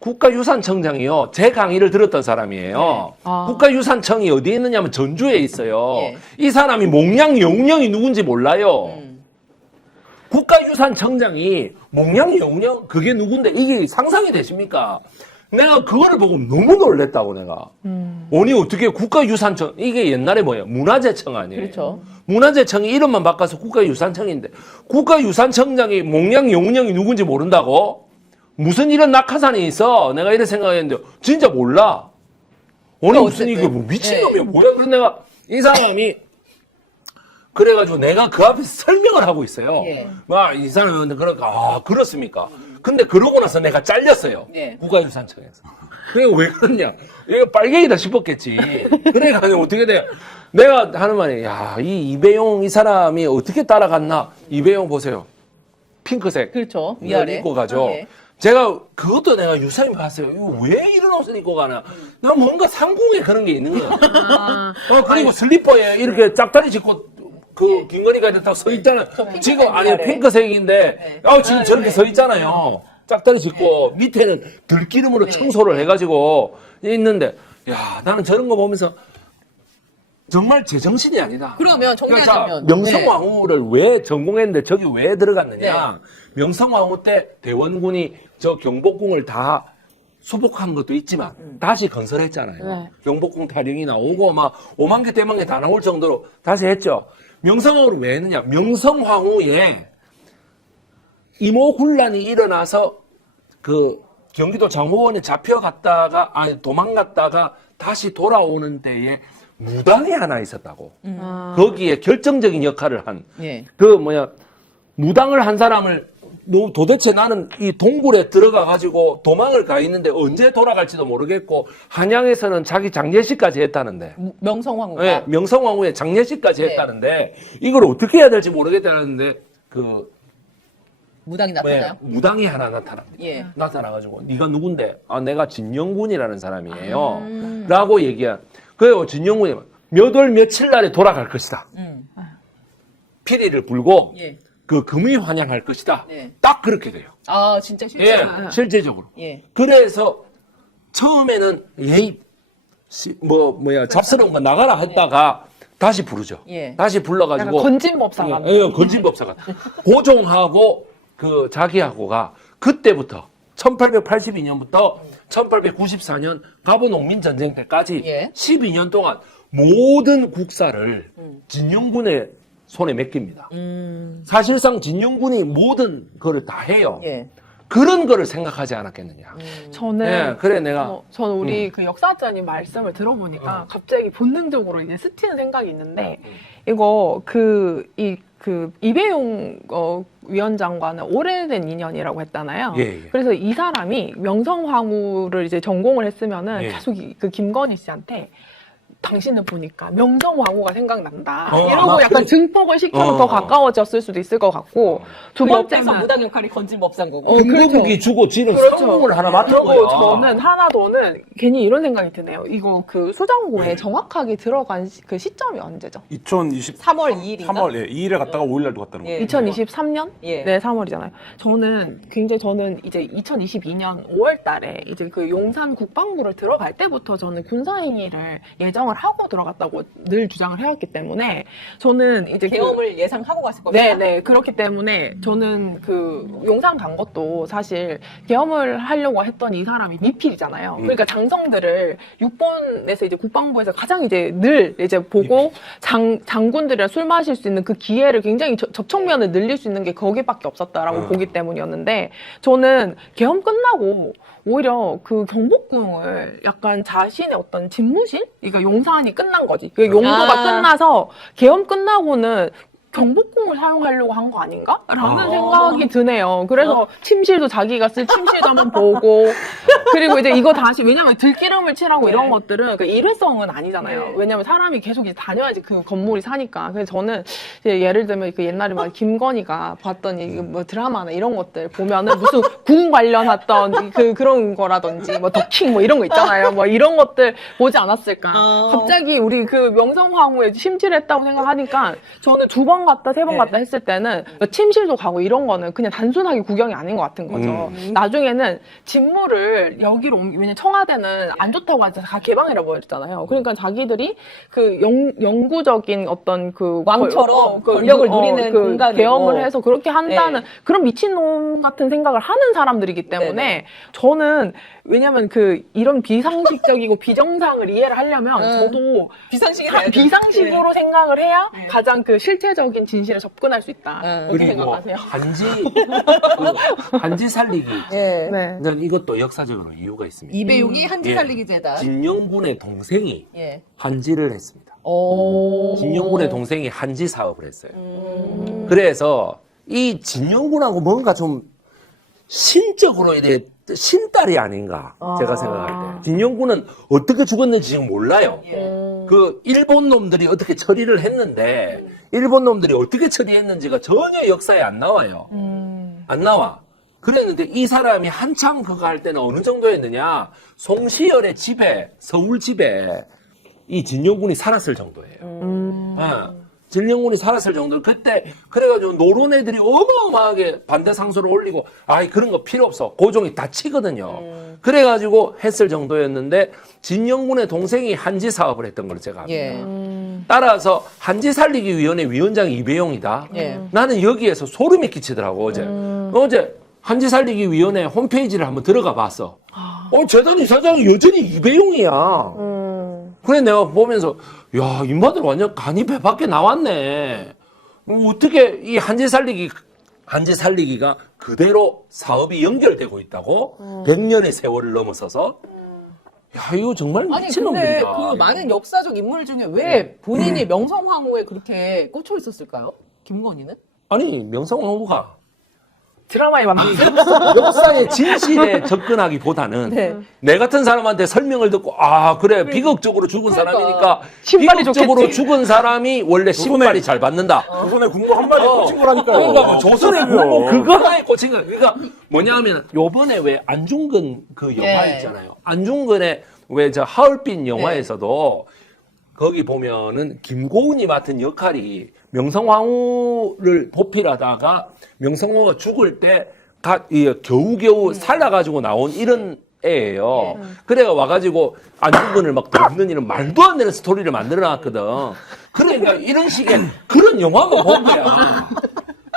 국가유산청장이요. 제 강의를 들었던 사람이에요. 네. 국가유산청이 어디에 있느냐면 전주에 있어요. 예. 이 사람이 몽양 영령이 누군지 몰라요. 국가유산청장이 몽양 영령 그게 누군데 이게 상상이 되십니까? 내가 그거를 보고 너무 놀랬다고 내가. 아니 어떻게 국가유산청 이게 옛날에 뭐예요? 문화재청 아니에요? 그렇죠. 문화재청이 이름만 바꿔서 국가유산청인데 국가유산청장이 몽양 영령이 누군지 모른다고? 무슨 이런 낙하산이 있어? 내가 이런 생각했는데 진짜 몰라. 아니 그러니까 무슨 이게 어쨌든. 뭐 미친놈이야 뭐야? 그래서 내가 이 사람이 그래가지고 내가 그 앞에서 설명을 하고 있어요. 예. 이 사람은 그러니까 그렇습니까? 근데 그러고 나서 내가 잘렸어요. 예. 국가유산청에서. 그게 왜 그러냐? 이거 빨갱이다 싶었겠지. 그래가지고 어떻게 돼? 내가 하는 말이 이 이배용 이 사람이 어떻게 따라갔나? 이배용 보세요. 핑크색. 그렇죠. 이걸 위아래. 입고 가죠. 예. 제가 그것도 내가 유사히 봤어요. 이거 왜 이런 옷을 입고 가나? 나 뭔가 상궁에 그런 게 있는 거야. 그리고 슬리퍼에 이렇게 짝다리 짚고 그 김건희가 이렇게 딱 서 있잖아요. 지금 아니 위아래. 핑크색인데 지금 저렇게 서 있잖아요. 짝다리 짚고 밑에는 들기름으로 청소를 해가지고 있는데 나는 저런 거 보면서 정말 제정신이 아니다. 그러면 정리하자면. 명성황후를 왜 전공했는데 저기 왜 들어갔느냐? 명성황후 때 대원군이 저 경복궁을 다 수복한 것도 있지만 다시 건설했잖아요. 네. 경복궁 타령이 나오고 막 5만 개, 대만 개 다 나올 정도로 다시 했죠. 명성황후를 왜 했느냐? 명성황후에 이모군란이 일어나서 그 경기도 장호원에 잡혀갔다가 도망갔다가 다시 돌아오는 때에 무당이 하나 있었다고. 거기에 결정적인 역할을 한 예. 무당을 한 사람을 도대체 나는 이 동굴에 들어가 가지고 도망을 가 있는데 언제 돌아갈지도 모르겠고 한양에서는 자기 장례식까지 했다는데. 명성황후가. 네, 명성황후의 장례식까지 네. 했다는데 이걸 어떻게 해야 될지 모르겠다는데 무당이 나타나요? 무당이 하나 나타납니다. 예. 나타나가지고 네가 누군데? 내가 진영군이라는 사람이에요. 라고 얘기한. 그래요. 진영군이 몇 월 며칠 날에 돌아갈 것이다. 피리를 불고 예. 그 금이 환영할 것이다. 네. 딱 그렇게 돼요. 진짜 실제로. 실제적으로. 예. 그래서 처음에는 잡스러운 거 나가라 했다가 다시 부르죠. 예. 다시 불러가지고 약간 건진법사가. 건진법사가 고종하고 그 자기하고가 그때부터 1882년부터 1894년 갑오농민전쟁 때까지 예. 12년 동안 모든 국사를 진영군의 손에 맡깁니다. 사실상 진영군이 모든 거를 다 해요. 예. 그런 거를 생각하지 않았겠느냐. 저는 그래 내가 저는 우리 그 역사자님 말씀을 들어보니까 갑자기 본능적으로 이제 스치는 생각이 있는데 이거 이배용 위원장과는 오래된 인연이라고 했잖아요. 예. 그래서 이 사람이 명성황후를 이제 전공을 했으면은 예. 계속 그 김건희 씨한테 당신을 보니까 명성황후가 생각난다. 아마 이러고 약간 그래. 증폭을 시켜서 더 가까워졌을 수도 있을 것 같고 두 그래서 번째는 무당 역할이 건진법사인 거고. 금거북이 주고 지는 상공을 하나 맡은 그리고 거야. 저는 하나 더는 괜히 이런 생각이 드네요. 이거 그 수장고에 정확하게 들어간 그 시점이 언제죠? 2020 3월 2일인가? 3월 2일에 갔다가 5일날도 갔다는 거예요. 예. 2023년? 예. 네, 3월이잖아요. 저는 이제 2022년 5월 달에 이제 그 용산 국방부를 들어갈 때부터 저는 군사행위를 예정을 예상을 하고 들어갔다고 늘 주장을 해왔기 때문에 저는 이제 계엄을 예상하고 갔을 겁니다. 네네. 그렇기 때문에 저는 그 용산 간 것도 사실 계엄을 하려고 했던 이 사람이 미필이잖아요. 그러니까 장성들을 육본에서 이제 국방부에서 가장 이제 늘 이제 보고 장군들이랑 술 마실 수 있는 그 기회를 굉장히 접촉면을 늘릴 수 있는 게 거기밖에 없었다라고 보기 때문이었는데 저는 계엄 끝나고 오히려 그 경복궁을 약간 자신의 어떤 집무실? 그러니까 용산이 끝난 거지. 그 용도가 끝나서 계엄 끝나고는 경복궁을 사용하려고 한 거 아닌가? 라는 생각이 드네요. 그래서 침실도 자기가 쓸 침실도 한번 보고 그리고 이제 이거 다시 왜냐면 들기름을 칠하고 이런 것들은 그 일회성은 아니잖아요. 왜냐면 사람이 계속 이제 다녀야지 그 건물이 사니까. 그래서 저는 이제 예를 들면 그 옛날에 막 김건희가 봤던 뭐 드라마나 이런 것들 보면은 무슨 궁 관련했던 그런 거라든지 뭐 더킹 뭐 이런 거 있잖아요. 뭐 이런 것들 보지 않았을까. 갑자기 우리 그 명성황후에 심취했다고 생각하니까 저는 2번 갔다 3번 갔다 했을 때는 침실도 가고 이런 거는 그냥 단순하게 구경이 아닌 것 같은 거죠. 나중에는 직무를 여기로 왜냐면 청와대는 안 좋다고 해서 다 개방이라고 했잖아요. 그러니까 자기들이 그 영구적인 어떤 그 왕처럼 권력을 누리는 그 공간이고. 계엄을 해서 그렇게 한다는 그런 미친놈 같은 생각을 하는 사람들이기 때문에 네네. 저는 왜냐면 그 이런 비상식적이고 비정상을 이해를 하려면 저도 비상식이 다 돼야죠. 비상식으로 생각을 해야 가장 그 실체적인 진실에 접근할 수 있다. 어떻게 그리고 생각하세요? 한지 살리기. 예. 네. 근데 이것도 역사적으로 이유가 있습니다. 이배용이 한지 예. 살리기 재단. 진영군의 동생이 예. 한지를 했습니다. 오. 진영군의 동생이 한지 사업을 했어요. 그래서 이 진영군하고 뭔가 좀 신적으로 이래 신딸이 아닌가 제가 생각할 때. 진영군은 어떻게 죽었는지 지금 몰라요. 그 일본 놈들이 어떻게 처리를 했는데 일본 놈들이 어떻게 처리했는지가 전혀 역사에 안 나와요. 안 나와. 그랬는데 이 사람이 한참 그거 할 때는 어느 정도였느냐. 송시열의 집에 서울 집에 이 진영군이 살았을 정도예요. 진영군이 살았을 정도. 그때 그래가지고 노론 애들이 어마어마하게 반대 상소를 올리고 아이 그런 거 필요 없어. 고종이 다 치거든요. 그래가지고 했을 정도였는데 진영군의 동생이 한지 사업을 했던 걸 제가 압니다. 예. 따라서 한지 살리기 위원회 위원장이 이배용이다. 예. 나는 여기에서 소름이 끼치더라고 어제. 어제 한지 살리기 위원회 홈페이지를 한번 들어가 봤어. 재단 이사장이 여전히 이배용이야. 그래 내가 보면서 야 인마들 완전 간이 배 밖에 나왔네. 어떻게 이 한지 살리기가 그대로 사업이 연결되고 있다고 100년의 세월을 넘어서서 야 이거 정말 아니 근데 미친놈들이다. 그 많은 역사적 인물 중에 왜 본인이 명성황후에 그렇게 꽂혀 있었을까요? 김건희는? 아니 명성황후가 드라마에 맞는 역사의 진실에 접근하기보다는 네. 내 같은 사람한테 설명을 듣고 아 그래 비극적으로 죽은 그러니까. 사람이니까 신발이 비극적으로 좋겠지. 죽은 사람이 원래 신발이 잘 받는다. 조선의 군부 한 마리 꽂힌 거라니까요. 그러니까 조선의 군부 그래요. 그거에 꽂힌 거야. 그러니까 뭐냐면 요번에 왜 안중근 그 영화 예. 있잖아요. 안중근의 왜 저 하얼빈 영화에서도 거기 보면은 김고은이 맡은 역할이 명성황후를 보필하다가 명성황후가 죽을 때 겨우겨우 살아가지고 나온 이런 애예요. 그래가 와가지고 안중근을 막 돕는 이런 말도 안 되는 스토리를 만들어놨거든. 그러니까 이런 식의 그런 영화만 본 거야.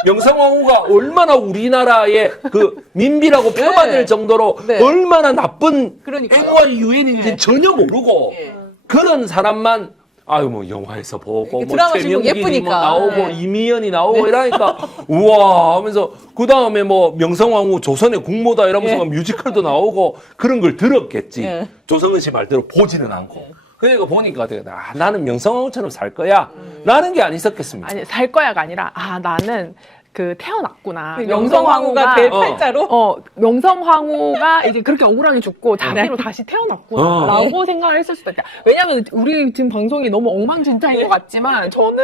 명성황후가 얼마나 우리나라의 그 민비라고 표방될 정도로 네. 얼마나 나쁜 그러니까요. 애고와 유엔인지 전혀 모르고 예. 그런 사람만 아유 뭐 영화에서 보고 이렇게 뭐 드라마 주인공 최명길이 뭐 예쁘니까. 나오고 네. 이미연이 나오고 이러니까 우와 하면서 그 다음에 뭐 명성황후 조선의 국모다 이러면서 예. 막 뮤지컬도 나오고 그런 걸 들었겠지. 예. 조성은 씨 말대로 보지는 않고. 그러니까 보니까 나는 명성황후처럼 살 거야 라는 게 안 있었겠습니까? 아니 살 거야가 아니라 나는 그 태어났구나. 그 명성황후가 될 팔자로? 명성황후가 이제 그렇게 억울하게 죽고 자기로 다시 태어났구나. 라고 생각을 했을 수도 있다. 왜냐면 우리 지금 방송이 너무 엉망진창인 것 같지만 저는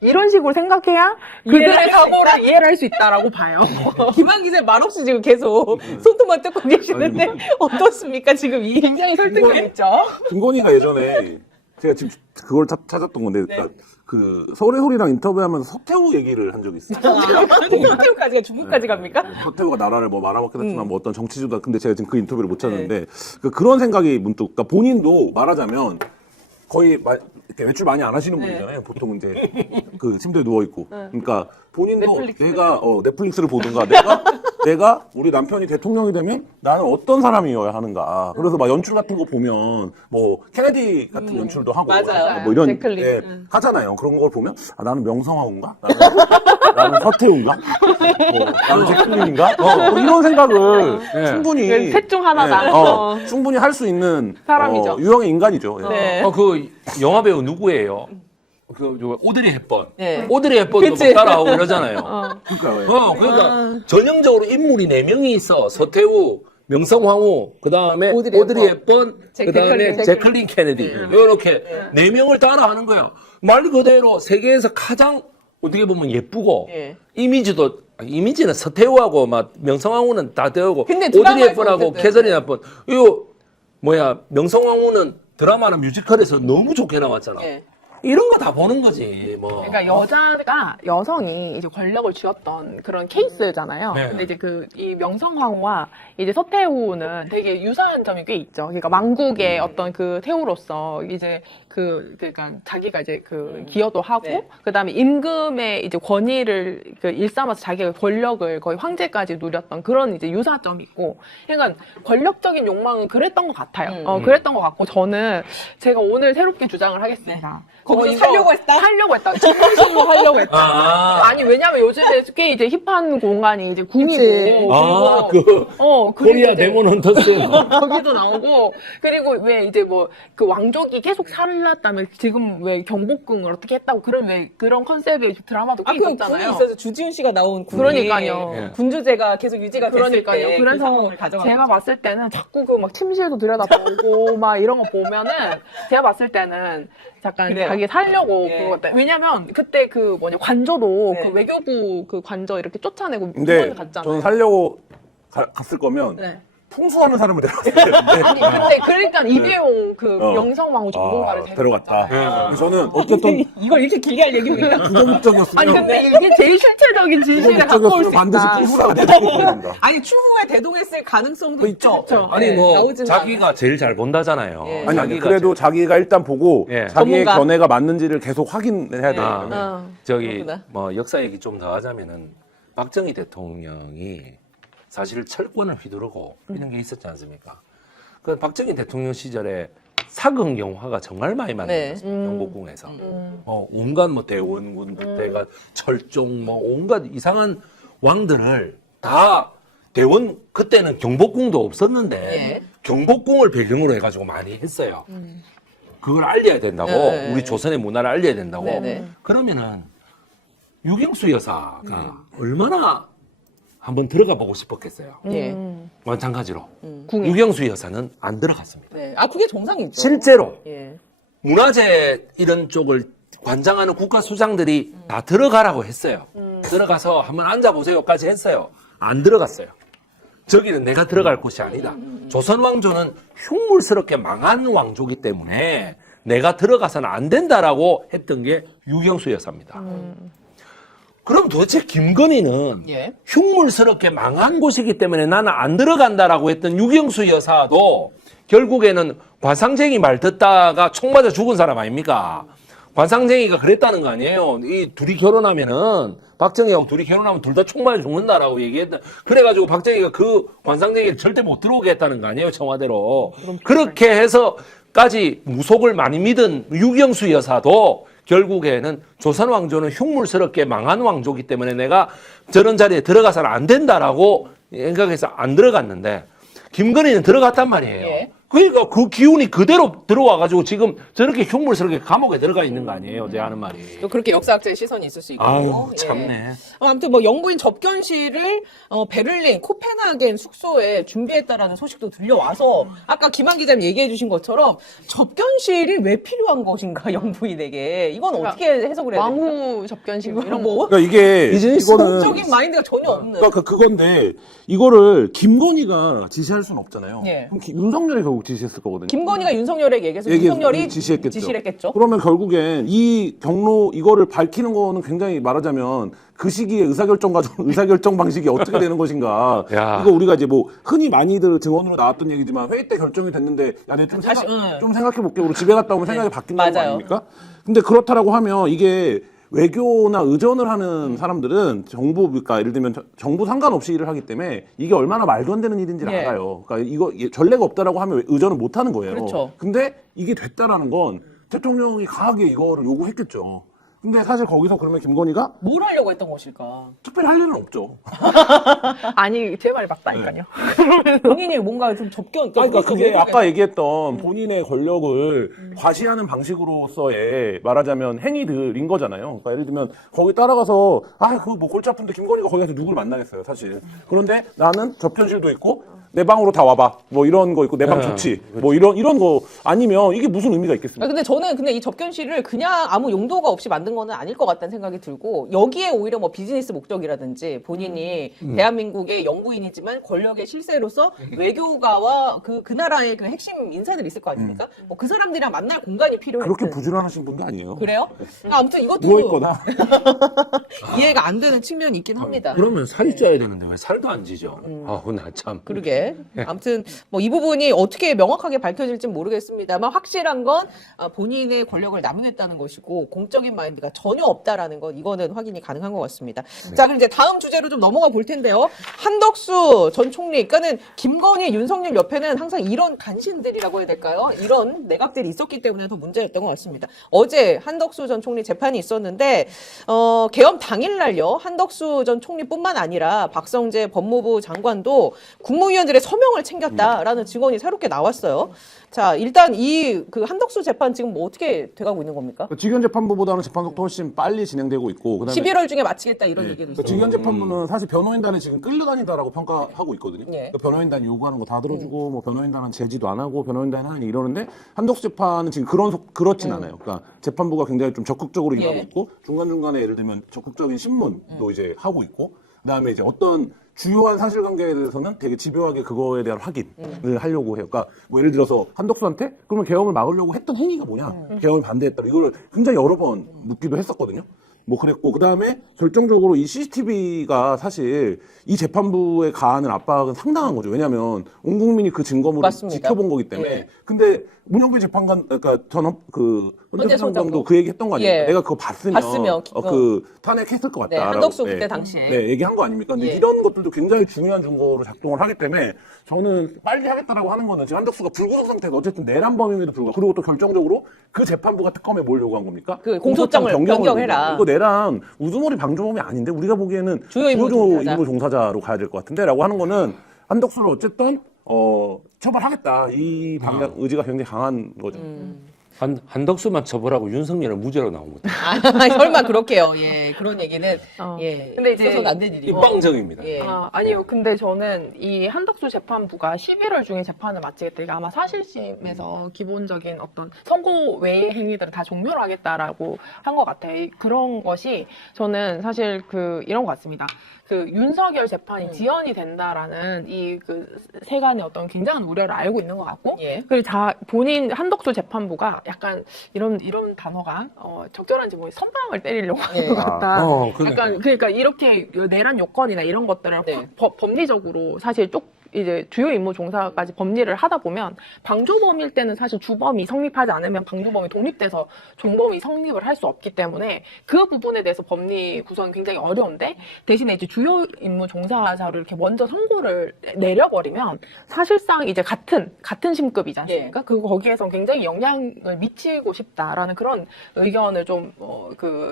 이런 식으로 생각해야 그들의 사고를 이해를 할 수 있다라고 봐요. 김한 기자 말없이 지금 계속 손톱만 뜯고 계시는데 어떻습니까? 지금 이 굉장히 설득력 있죠. 김건희가 예전에 제가 지금 그걸 찾았던 건데 그러니까 그 서울의 소리랑 인터뷰하면서 서태후 얘기를 한 적이 있어요. 서태후까지가 중국까지 갑니까? 서태후가 나라를 뭐 말아먹긴 했지만 뭐 어떤 정치주다. 근데 제가 지금 그 인터뷰를 못 찾았는데 그런 생각이 문득. 그러니까 본인도 말하자면 거의 이렇게 외출 많이 안 하시는 네. 분이잖아요. 보통 이제 그 침대에 누워 있고. 그러니까 본인도 내가 넷플릭스를 보든가 내가 우리 남편이 대통령이 되면 나는 어떤 사람이어야 하는가. 그래서 막 연출 같은 거 보면 뭐 케네디 같은 연출도 하고 맞아요. 뭐 이런 제클린. 예, 하잖아요. 그런 걸 보면 아, 나는 명성황후인가? 나는 서태후인가? 뭐, 나는 제클린인가? 뭐 이런 생각을 네. 충분히 셋 중 하나다. 예, 충분히 할 수 있는 사람이죠. 유형의 인간이죠. 예. 네. 그 영화 배우 누구예요? 그 오드리 헵번. 네. 오드리 헵번도 그치. 뭐 따라하고 이러잖아요. 그러니까 그러니까 전형적으로 인물이 4명이 있어. 서태후, 명성황후, 그다음에 오드리 오드리 헵번, 그다음에 제클린 제클린 케네디. 이렇게 4명을 따라하는 거예요. 말 그대로 세계에서 가장 어떻게 보면 예쁘고 예. 이미지는 서태후하고 막 명성황후는 다 되고 근데 오드리 드라마에서 헵번하고 어쨌든. 캐서린 헵번. 이거 뭐야 명성황후는 드라마나 뮤지컬에서 너무 좋게 나왔잖아. 예. 이런 거 다 보는 거지. 뭐. 그러니까 여성이 이제 권력을 쥐었던 그런 케이스잖아요. 네. 근데 이제 이 명성황후와 이제 서태후는 되게 유사한 점이 꽤 있죠. 그러니까 왕국의 어떤 그 태후로서 이제 그러니까 자기가 이제 기여도 하고, 네. 그다음에 임금의 이제 권위를 일삼아서 자기가 권력을 거의 황제까지 누렸던 그런 이제 유사점이 있고, 그러니까 권력적인 욕망은 그랬던 것 같아요. 그랬던 것 같고, 저는 제가 오늘 새롭게 주장을 하겠습니다. 거기서 이거 살려고 했다? 살려고 했다. 진심으로 하려고 했다. 아. 아니, 왜냐면 요즘에 꽤 이제 힙한 공간이 이제 궁이고. 아, 그리고 코리아 이제 데몬 헌터스. 거기도 나오고, 그리고 왜 이제 뭐 그 왕족이 계속 살랐다면 지금 왜 경복궁을 어떻게 했다고 그런 컨셉의 드라마도 꽤 그럼 있었잖아요. 군이 있어서 주지훈 씨가 나온 군이 그러니까요. 예. 군주제가 계속 유지가 됐을 때 그러니까요. 그 그래서 상황을 가져간 제가 거죠. 봤을 때는 자꾸 그 막 침실도 들여다보고 막 이런 거 보면은 제가 봤을 때는 잠깐 그래요. 자기 살려고 예. 그런 것 같다. 왜냐면 그때 그 관저도 네. 그 외교부 그 관저 이렇게 쫓아내고 근데 일본 갔잖아요. 저는 살려고 갔을 거면 네. 풍수하는 사람을 데려갔어야 되는데 아니 근데 그러니까 이재용 그 어. 명성황후 전문가를 데려갔다. 네. 저는 어쨌든 이걸 이렇게 길게 할 얘기입니까? 아니 국정목적이었으면 근데 이게 제일 실체적인 진실을 갖고 올 수 반드시 있다. 풍수사가 되는 겁니다. 아니 추후에 대동했을 가능성도 있죠. 그렇죠. 아니 네, 뭐 나오지는 자기가 제일 잘 본다잖아요. 예. 아니 자기가 그래도 자기가 일단 보고 예. 자기의 전문가. 견해가 맞는지를 계속 확인해야 되기 아. 때문에 저기 그렇구나. 뭐 역사 얘기 좀 더 하자면은 박정희 대통령이 사실 철권을 휘두르고 이런 게 있었지 않습니까? 그 박정희 대통령 시절에 사극 영화가 정말 많이 만들어졌어요. 경복궁에서. 온갖 뭐 대원군부터 해가 철종 뭐 온갖 이상한 왕들을 다 대원 그때는 경복궁도 없었는데 예. 경복궁을 배경으로 해가지고 많이 했어요. 그걸 알려야 된다고 네. 우리 조선의 문화를 알려야 된다고. 네. 그러면은 유경수 여사가 얼마나 한번 들어가 보고 싶었겠어요. 예. 마찬가지로 궁에. 유경수 여사는 안 들어갔습니다. 네. 아 그게 정상이죠. 실제로 예. 문화재 이런 쪽을 관장하는 국가수장들이 다 들어가라고 했어요. 들어가서 한번 앉아보세요까지 했어요. 안 들어갔어요. 저기는 내가 들어갈 곳이 아니다. 조선 왕조는 흉물스럽게 망한 왕조기 때문에 내가 들어가서는 안 된다라고 했던 게 유경수 여사입니다. 그럼 도대체 김건희는 예. 흉물스럽게 망한 곳이기 때문에 나는 안 들어간다라고 했던 유경수 여사도 결국에는 관상쟁이 말 듣다가 총 맞아 죽은 사람 아닙니까? 관상쟁이가 그랬다는 거 아니에요. 이 둘이 결혼하면은 박정희하고 둘이 결혼하면 둘 다 총 맞아 죽는다라고 얘기했다. 그래가지고 박정희가 그 관상쟁이를 절대 못 들어오게 했다는 거 아니에요, 청와대로. 그렇게 해서까지 무속을 많이 믿은 유경수 여사도 결국에는 조선 왕조는 흉물스럽게 망한 왕조기 때문에 내가 저런 자리에 들어가서는 안 된다라고 생각해서 안 들어갔는데 김건희는 들어갔단 말이에요. 예. 그러니까 그 기운이 그대로 들어와가지고 지금 저렇게 흉물스럽게 감옥에 들어가 있는 거 아니에요, 제 하는 말이. 또 그렇게 역사학자의 시선이 있을 수 있고. 아유, 예. 참네. 아무튼 뭐 영부인 접견실을 베를린 코펜하겐 숙소에 준비했다라는 소식도 들려와서 아까 김한 기자님 얘기해 주신 것처럼 접견실이 왜 필요한 것인가 영부인에게 이건 어떻게 해석을 해야 됩니까? 왕후 접견식 이거 이런 뭐 그러니까 이게 이거는 적인 마인드가 전혀 없는. 그러니까 그건데 이거를 김건희가 지시할 수는 없잖아요. 예. 그럼 윤석열이 결국 결국 지시했을 거거든요. 김건희가 윤석열에게 얘기해서 윤석열이 지시했겠죠. 지시를 했겠죠. 그러면 결국엔 이 경로 이거를 밝히는 거는 굉장히 말하자면 그 시기에 의사결정 방식이 어떻게 되는 것인가. 야. 이거 우리가 이제 뭐 흔히 많이들 증언으로 나왔던 얘기지만 회의 때 결정이 됐는데 야, 내가 다시, 좀 생각해 볼게. 우리 집에 갔다 오면 생각이 바뀐다는 거 맞아요. 아닙니까? 근데 그렇다라고 하면 이게 외교나 의전을 하는 사람들은 정부, 그러니까 예를 들면 정부 상관없이 일을 하기 때문에 이게 얼마나 말도 안 되는 일인지를 예. 알아요. 그러니까 이거 전례가 없다라고 하면 의전을 못 하는 거예요. 그렇죠. 근데 이게 됐다라는 건 대통령이 강하게 이거를 요구했겠죠. 근데 사실 거기서 그러면 김건희가 뭘 하려고 했던 것일까? 특별히 할 일은 없죠. 아니 제 말이 맞다니까요. 본인이 뭔가 좀 접견. 그러니까 그게 아까 얘기했던 본인의 권력을 과시하는 방식으로서의 말하자면 행위들인 거잖아요. 그러니까 예를 들면 거기 따라가서 그거 뭐 골치 아픈데 김건희가 거기 가서 누구를 만나겠어요, 사실. 그런데 나는 접견실도 있고 내 방으로 다 와봐. 뭐 이런 거 있고 내 방 좋지. 뭐 이런 거 아니면 이게 무슨 의미가 있겠습니까? 근데 저는 이 접견실을 그냥 아무 용도가 없이 만든 거는 아닐 것 같다는 생각이 들고 여기에 오히려 뭐 비즈니스 목적이라든지 본인이 대한민국의 영부인이지만 권력의 실세로서 외교가와 그 나라의 그 핵심 인사들이 있을 거 아닙니까? 뭐 그 사람들이랑 만날 공간이 필요했던. 그렇게 부지런하신 분도 아니에요. 그래요? 아무튼 이것도 누워있거나. 이해가 안 되는 측면이 있긴 합니다. 그러면 살이 쪄야 되는데 왜 살도 안 찌죠? 나 참. 그러게. 아무튼 뭐 이 부분이 어떻게 명확하게 밝혀질지는 모르겠습니다만 확실한 건 본인의 권력을 남용했다는 것이고 공적인 마인드가 전혀 없다라는 것 이거는 확인이 가능한 것 같습니다. 자, 그럼 이제 다음 주제로 좀 넘어가 볼 텐데요. 한덕수 전 총리, 그러니까는 김건희, 윤석열 옆에는 항상 이런 간신들이라고 해야 될까요? 이런 내각들이 있었기 때문에 더 문제였던 것 같습니다. 어제 한덕수 전 총리 재판이 있었는데 계엄 당일날요. 한덕수 전 총리뿐만 아니라 박성재 법무부 장관도 국무위원들의 서명을 챙겼다라는 증언이 새롭게 나왔어요. 자, 일단 그 한덕수 재판 지금 뭐 어떻게 돼가고 있는 겁니까? 직위원 재판부보다는 재판 속도 훨씬 빨리 진행되고 있고 그다음에 11월 중에 마치겠다 이런 얘기도 있어요. 직위원 재판부는 사실 변호인단이 지금 끌려다니다라고 평가하고 있거든요. 예. 그러니까 변호인단이 요구하는 거 다 들어주고 뭐 변호인단은 제지도 안 하고 변호인단은 하니 이러는데 한덕수 재판은 지금 그렇진 않아요. 그러니까 재판부가 굉장히 좀 적극적으로 일하고 예. 있고 중간중간에 예를 들면 적극적인 신문도 이제 하고 있고 그다음에 이제 어떤 주요한 사실관계에 대해서는 되게 집요하게 그거에 대한 확인을 하려고 해요. 그러니까 뭐 예를 들어서 한덕수한테 그러면 계엄을 막으려고 했던 행위가 뭐냐? 계엄을 반대했다. 이걸 굉장히 여러 번 묻기도 했었거든요. 뭐 그랬고 그다음에 결정적으로 이 CCTV가 사실 이 재판부에 가하는 압박은 상당한 거죠. 왜냐하면 온 국민이 그 증거물을 맞습니다. 지켜본 거기 때문에. 예. 근데 문영배 재판관 그러니까 헌재 소장관도 그 얘기 했던 거 아니에요? 예. 내가 그거 봤으면 그 탄핵했을 것 같다. 네, 한덕수 그때 당시에. 네, 얘기한 거 아닙니까? 근데 예. 이런 것들도 굉장히 중요한 증거로 작동을 하기 때문에 저는 빨리 하겠다라고 하는 거는 지금 한덕수가 불구속 상태에서 어쨌든 내란 범임에도 불구하고 그리고 또 결정적으로 그 재판부가 특검에 뭘 요구한 겁니까? 그 공소장을 변경해라. 이거 내란 우두머리 방조범이 아닌데 우리가 보기에는 주요 임무 종사자로 가야 될 것 같은데라고 하는 거는 한덕수를 어쨌든 처벌하겠다 이 방향 의지가 굉장히 강한 거죠. 한덕수만 처벌하고 윤석열은 무죄로 나온 거다. 설마 그렇게요. 예, 그런 얘기는 예. 근데 이제 있어서는 안 된 일이고. 일방적입니다. 예. 아니요. 근데 저는 이 한덕수 재판부가 11월 중에 재판을 마치겠다. 이게 아마 사실심에서 기본적인 어떤 선고 외의 행위들을 다 종료를 하겠다라고 한 것 같아요. 그런 것이 저는 사실 이런 것 같습니다. 그 윤석열 재판이 지연이 된다라는 이 그 세간의 어떤 굉장한 우려를 알고 있는 것 같고, 예. 그리고 본인 한덕수 재판부가 약간 이런 단어가 적절한지 선방을 때리려고 하는 것 같다. 약간 그러니까 이렇게 내란 요건이나 이런 것들을 네. 법리적으로 사실 이제 주요 임무 종사까지 법리를 하다 보면 방조범일 때는 사실 주범이 성립하지 않으면 방조범이 독립돼서 종범이 성립을 할 수 없기 때문에 그 부분에 대해서 법리 구성이 굉장히 어려운데 대신에 이제 주요 임무 종사자를 이렇게 먼저 선고를 내려버리면 사실상 이제 같은 심급이지 않습니까? 거기에서 굉장히 영향을 미치고 싶다라는 그런 의견을 좀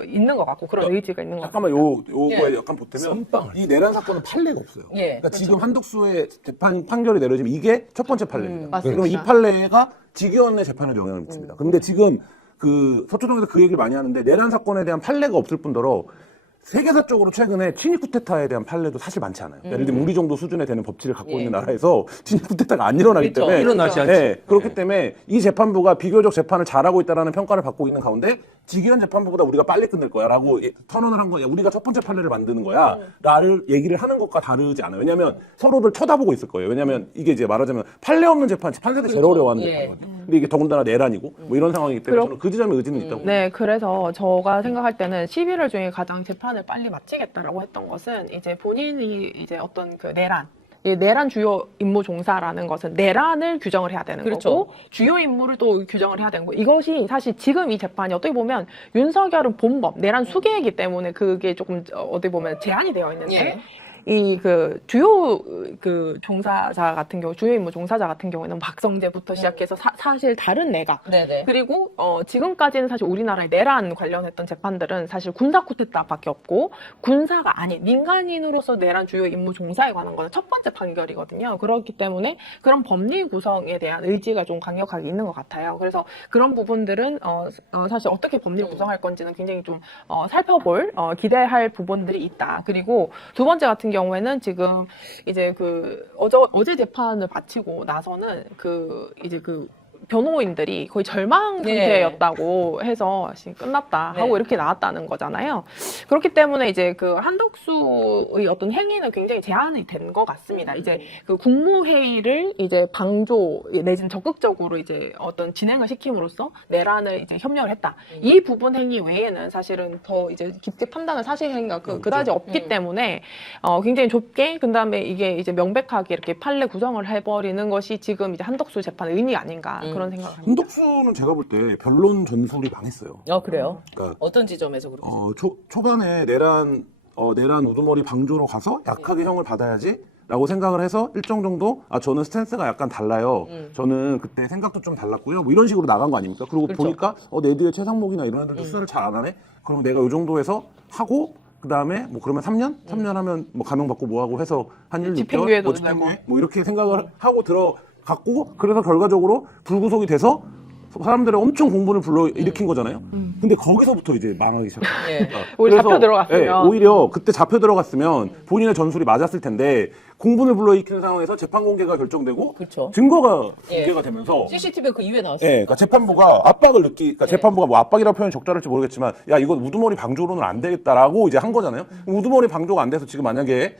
있는 것 같고 그런 의지가 있는 것 같아요. 잠깐만 요거에 약간 보태면 이 내란 사건은 판례가 없어요. 예. 그러니까 지금 한덕수의 재판 판결이 내려지면 이게 첫 번째 판례입니다. 맞습니다. 그럼 이 판례가 직위원회 재판에 영향을 미칩니다. 근데 지금 서초동에서 그 얘기를 많이 하는데 내란 사건에 대한 판례가 없을 뿐더러 세계사적으로 최근에 친일 쿠데타에 대한 판례도 사실 많지 않아요. 예를 들면 우리 정도 수준에 되는 법치를 갖고 있는 나라에서 친일 쿠데타가 안 일어나기 때문에 일어나지 않지. 네, 그렇기 때문에 이 재판부가 비교적 재판을 잘하고 있다는 평가를 받고 있는 가운데 직위원 재판부보다 우리가 빨리 끝낼 거야라고 선언을 한 거야. 우리가 첫 번째 판례를 만드는 거야라를 얘기를 하는 것과 다르지 않아요. 왜냐하면 서로를 쳐다보고 있을 거예요. 왜냐하면 이게 이제 말하자면 판례 없는 재판, 판사들이 제일 어려워하는 재판이거든요. 근데 이게 더군다나 내란이고 뭐 이런 상황이기 때문에 저는 그 지점에 의지는 있다고. 네, 그래서 제가 생각할 때는 11월 중에 가장 재판을 빨리 마치겠다라고 했던 것은 이제 본인이 이제 어떤 그 내란, 이 내란 주요 임무 종사라는 것은 내란을 규정을 해야 되는 그렇죠. 거고 주요 임무를 또 규정을 해야 되는 거고 이것이 사실 지금 이 재판이 어떻게 보면 윤석열은 본범 내란 수계이기 때문에 그게 조금 어떻게 보면 제한이 되어 있는데 예. 이 그 주요 그 종사자 같은 경우 주요 임무 종사자 같은 경우에는 박성재부터 시작해서 사실 다른 내각 네네. 그리고 지금까지는 사실 우리나라의 내란 관련했던 재판들은 사실 군사 쿠데타밖에 없고 군사가 아닌 민간인으로서 내란 주요 임무 종사에 관한 거는 첫 번째 판결이거든요. 그렇기 때문에 그런 법리 구성에 대한 의지가 좀 강력하게 있는 것 같아요. 그래서 그런 부분들은 사실 어떻게 법리를 구성할 건지는 굉장히 좀 살펴볼 기대할 부분들이 있다. 그리고 두 번째 같은 경우에는 지금 이제 어제 재판을 마치고 나서는 이제 변호인들이 거의 절망 네. 상태였다고 해서 지금 끝났다 네. 하고 이렇게 나왔다는 거잖아요. 그렇기 때문에 이제 한덕수의 어떤 행위는 굉장히 제한이 된 것 같습니다. 이제 국무회의를 이제 방조 내지는 적극적으로 이제 어떤 진행을 시킴으로써 내란을 이제 협력을 했다. 이 부분 행위 외에는 사실은 더 이제 깊게 판단을 사실 행위가 그다지 없기 때문에 굉장히 좁게 그다음에 이게 이제 명백하게 이렇게 판례 구성을 해버리는 것이 지금 이제 한덕수 재판의 의미가 아닌가. 그런 생각을 합니다. 한덕수는 제가 볼 때 변론 전술이 망했어요. 그래요? 그러니까 어떤 지점에서 그렇게? 초반에 내란 우두머리 방조로 가서 약하게 형을 받아야지라고 생각을 해서 일정 정도 저는 스탠스가 약간 달라요. 저는 그때 생각도 좀 달랐고요. 뭐 이런 식으로 나간 거 아닙니까? 그리고 그렇죠. 보니까 내 뒤에 최상목이나 이런 애들도 수사를 잘 안 하네. 그럼 내가 요 정도에서 하고 그다음에 뭐 그러면 3년? 3년 하면 뭐 감형 받고 뭐 하고 해서 한 1, 6개월 집행유예도 집행유예 뭐 이렇게 생각을 하고 들어갔고 그래서 결과적으로 불구속이 돼서 사람들의 엄청 공분을 불러일으킨 거잖아요. 근데 거기서부터 이제 망하기 시작해요. 예. 오히려 잡혀 들어갔으면. 오히려 그때 잡혀 들어갔으면 본인의 전술이 맞았을 텐데 공분을 불러일으키는 상황에서 재판 공개가 결정되고 그렇죠. 증거가 예. 공개가 되면서 CCTV 그 이후에 나왔어요. 그러니까 재판부가 압박을 그러니까 재판부가 뭐 압박이라고 표현이 적절할지 모르겠지만 야 이건 우두머리 방조로는 안 되겠다라고 이제 한 거잖아요. 우두머리 방조가 안 돼서 지금 만약에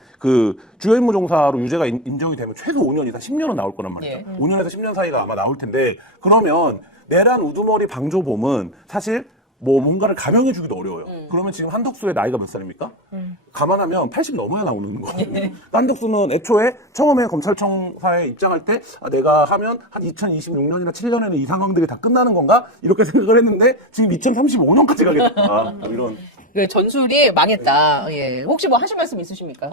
주요 임무 종사로 유죄가 인정이 되면 최소 5년 이상 10년은 나올 거란 말이죠. 예. 5년에서 10년 사이가 아마 나올 텐데 그러면 내란 우두머리 방조범은 사실 뭐 뭔가를 감형해 주기도 어려워요. 그러면 지금 한덕수의 나이가 몇 살입니까? 감안하면 80 넘어야 나오는 거거든요. 한덕수는 애초에 처음에 검찰청사에 입장할 때 내가 하면 한 2026년이나 7년에는 이 상황들이 다 끝나는 건가? 이렇게 생각을 했는데 지금 2035년까지 가겠다. 뭐 이런. 그 전술이 망했다. 예. 혹시 뭐 하실 말씀 있으십니까?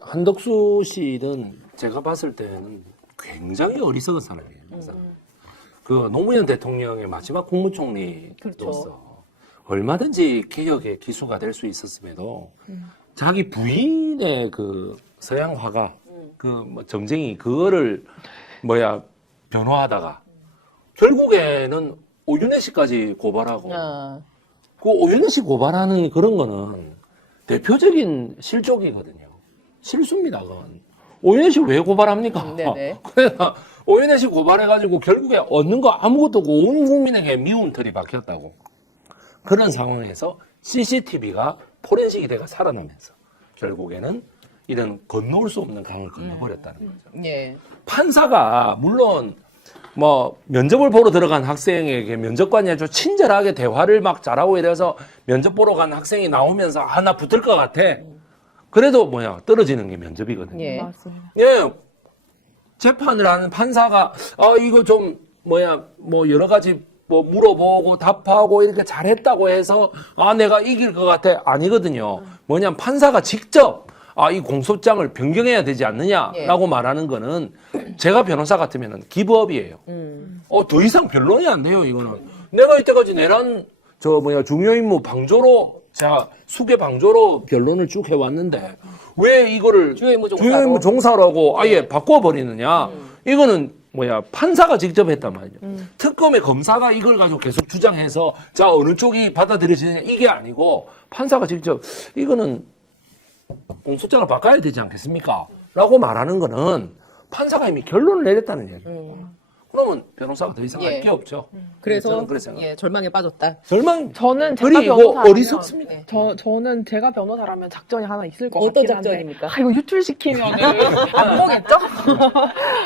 한덕수 씨는 제가 봤을 때는 굉장히 어리석은 사람이에요. 노무현 대통령의 마지막 국무총리로서 그렇죠. 얼마든지 개혁의 기수가 될 수 있었음에도 자기 부인의 서양 화가 정쟁이 그거를 변호하다가 결국에는 오윤혜 씨까지 고발하고 그 오윤혜 씨 고발하는 그런 거는 대표적인 실족이거든요. 실수입니다, 그건. 오윤혜 씨 왜 고발합니까? 네네. 그러니까 오윤혜 씨 고발해가지고 결국에 얻는 거 아무것도 없고 온 국민에게 미운 털이 박혔다고. 그런 상황에서 CCTV가 포렌식이 돼가 살아나면서 결국에는 이런 건너올 수 없는 강을 건너버렸다는 거죠. 예. 판사가 물론 면접을 보러 들어간 학생에게 면접관이 아주 친절하게 대화를 막 잘하고 이래서 면접 보러 간 학생이 나오면서 나 붙을 것 같아. 그래도 떨어지는 게 면접이거든요. 예. 맞습니다. 예. 재판을 하는 판사가 이거 좀 여러 가지 물어보고 답하고 이렇게 잘했다고 해서 내가 이길 것 같아. 아니거든요. 판사가 직접 이 공소장을 변경해야 되지 않느냐라고 말하는 거는 제가 변호사 같으면 기부업이에요. 더 이상 변론이 안 돼요, 이거는. 내가 이때까지 내란 중요 임무 방조로 수계 방조로 변론을 쭉 해왔는데 왜 이거를 주요 임무 종사라고 아예 바꿔버리느냐. 이거는 판사가 직접 했단 말이죠. 특검의 검사가 이걸 가지고 계속 주장해서 어느 쪽이 받아들여지느냐 이게 아니고 판사가 직접 이거는 공소장을 바꿔야 되지 않겠습니까? 라고 말하는 거는 판사가 이미 결론을 내렸다는 얘기예요. 그러면 변호사가 더 이상 할 게 없죠. 그래서 저는 그렇게 생각합니다. 예, 절망에 빠졌다. 절망. 저는 제가 그리고 변호사라면 어리석습니다. 저는 제가 변호사라면 작전이 하나 있을 것 어떤 같긴 한데 작전입니까? 이거 유출시키면 안 보겠죠?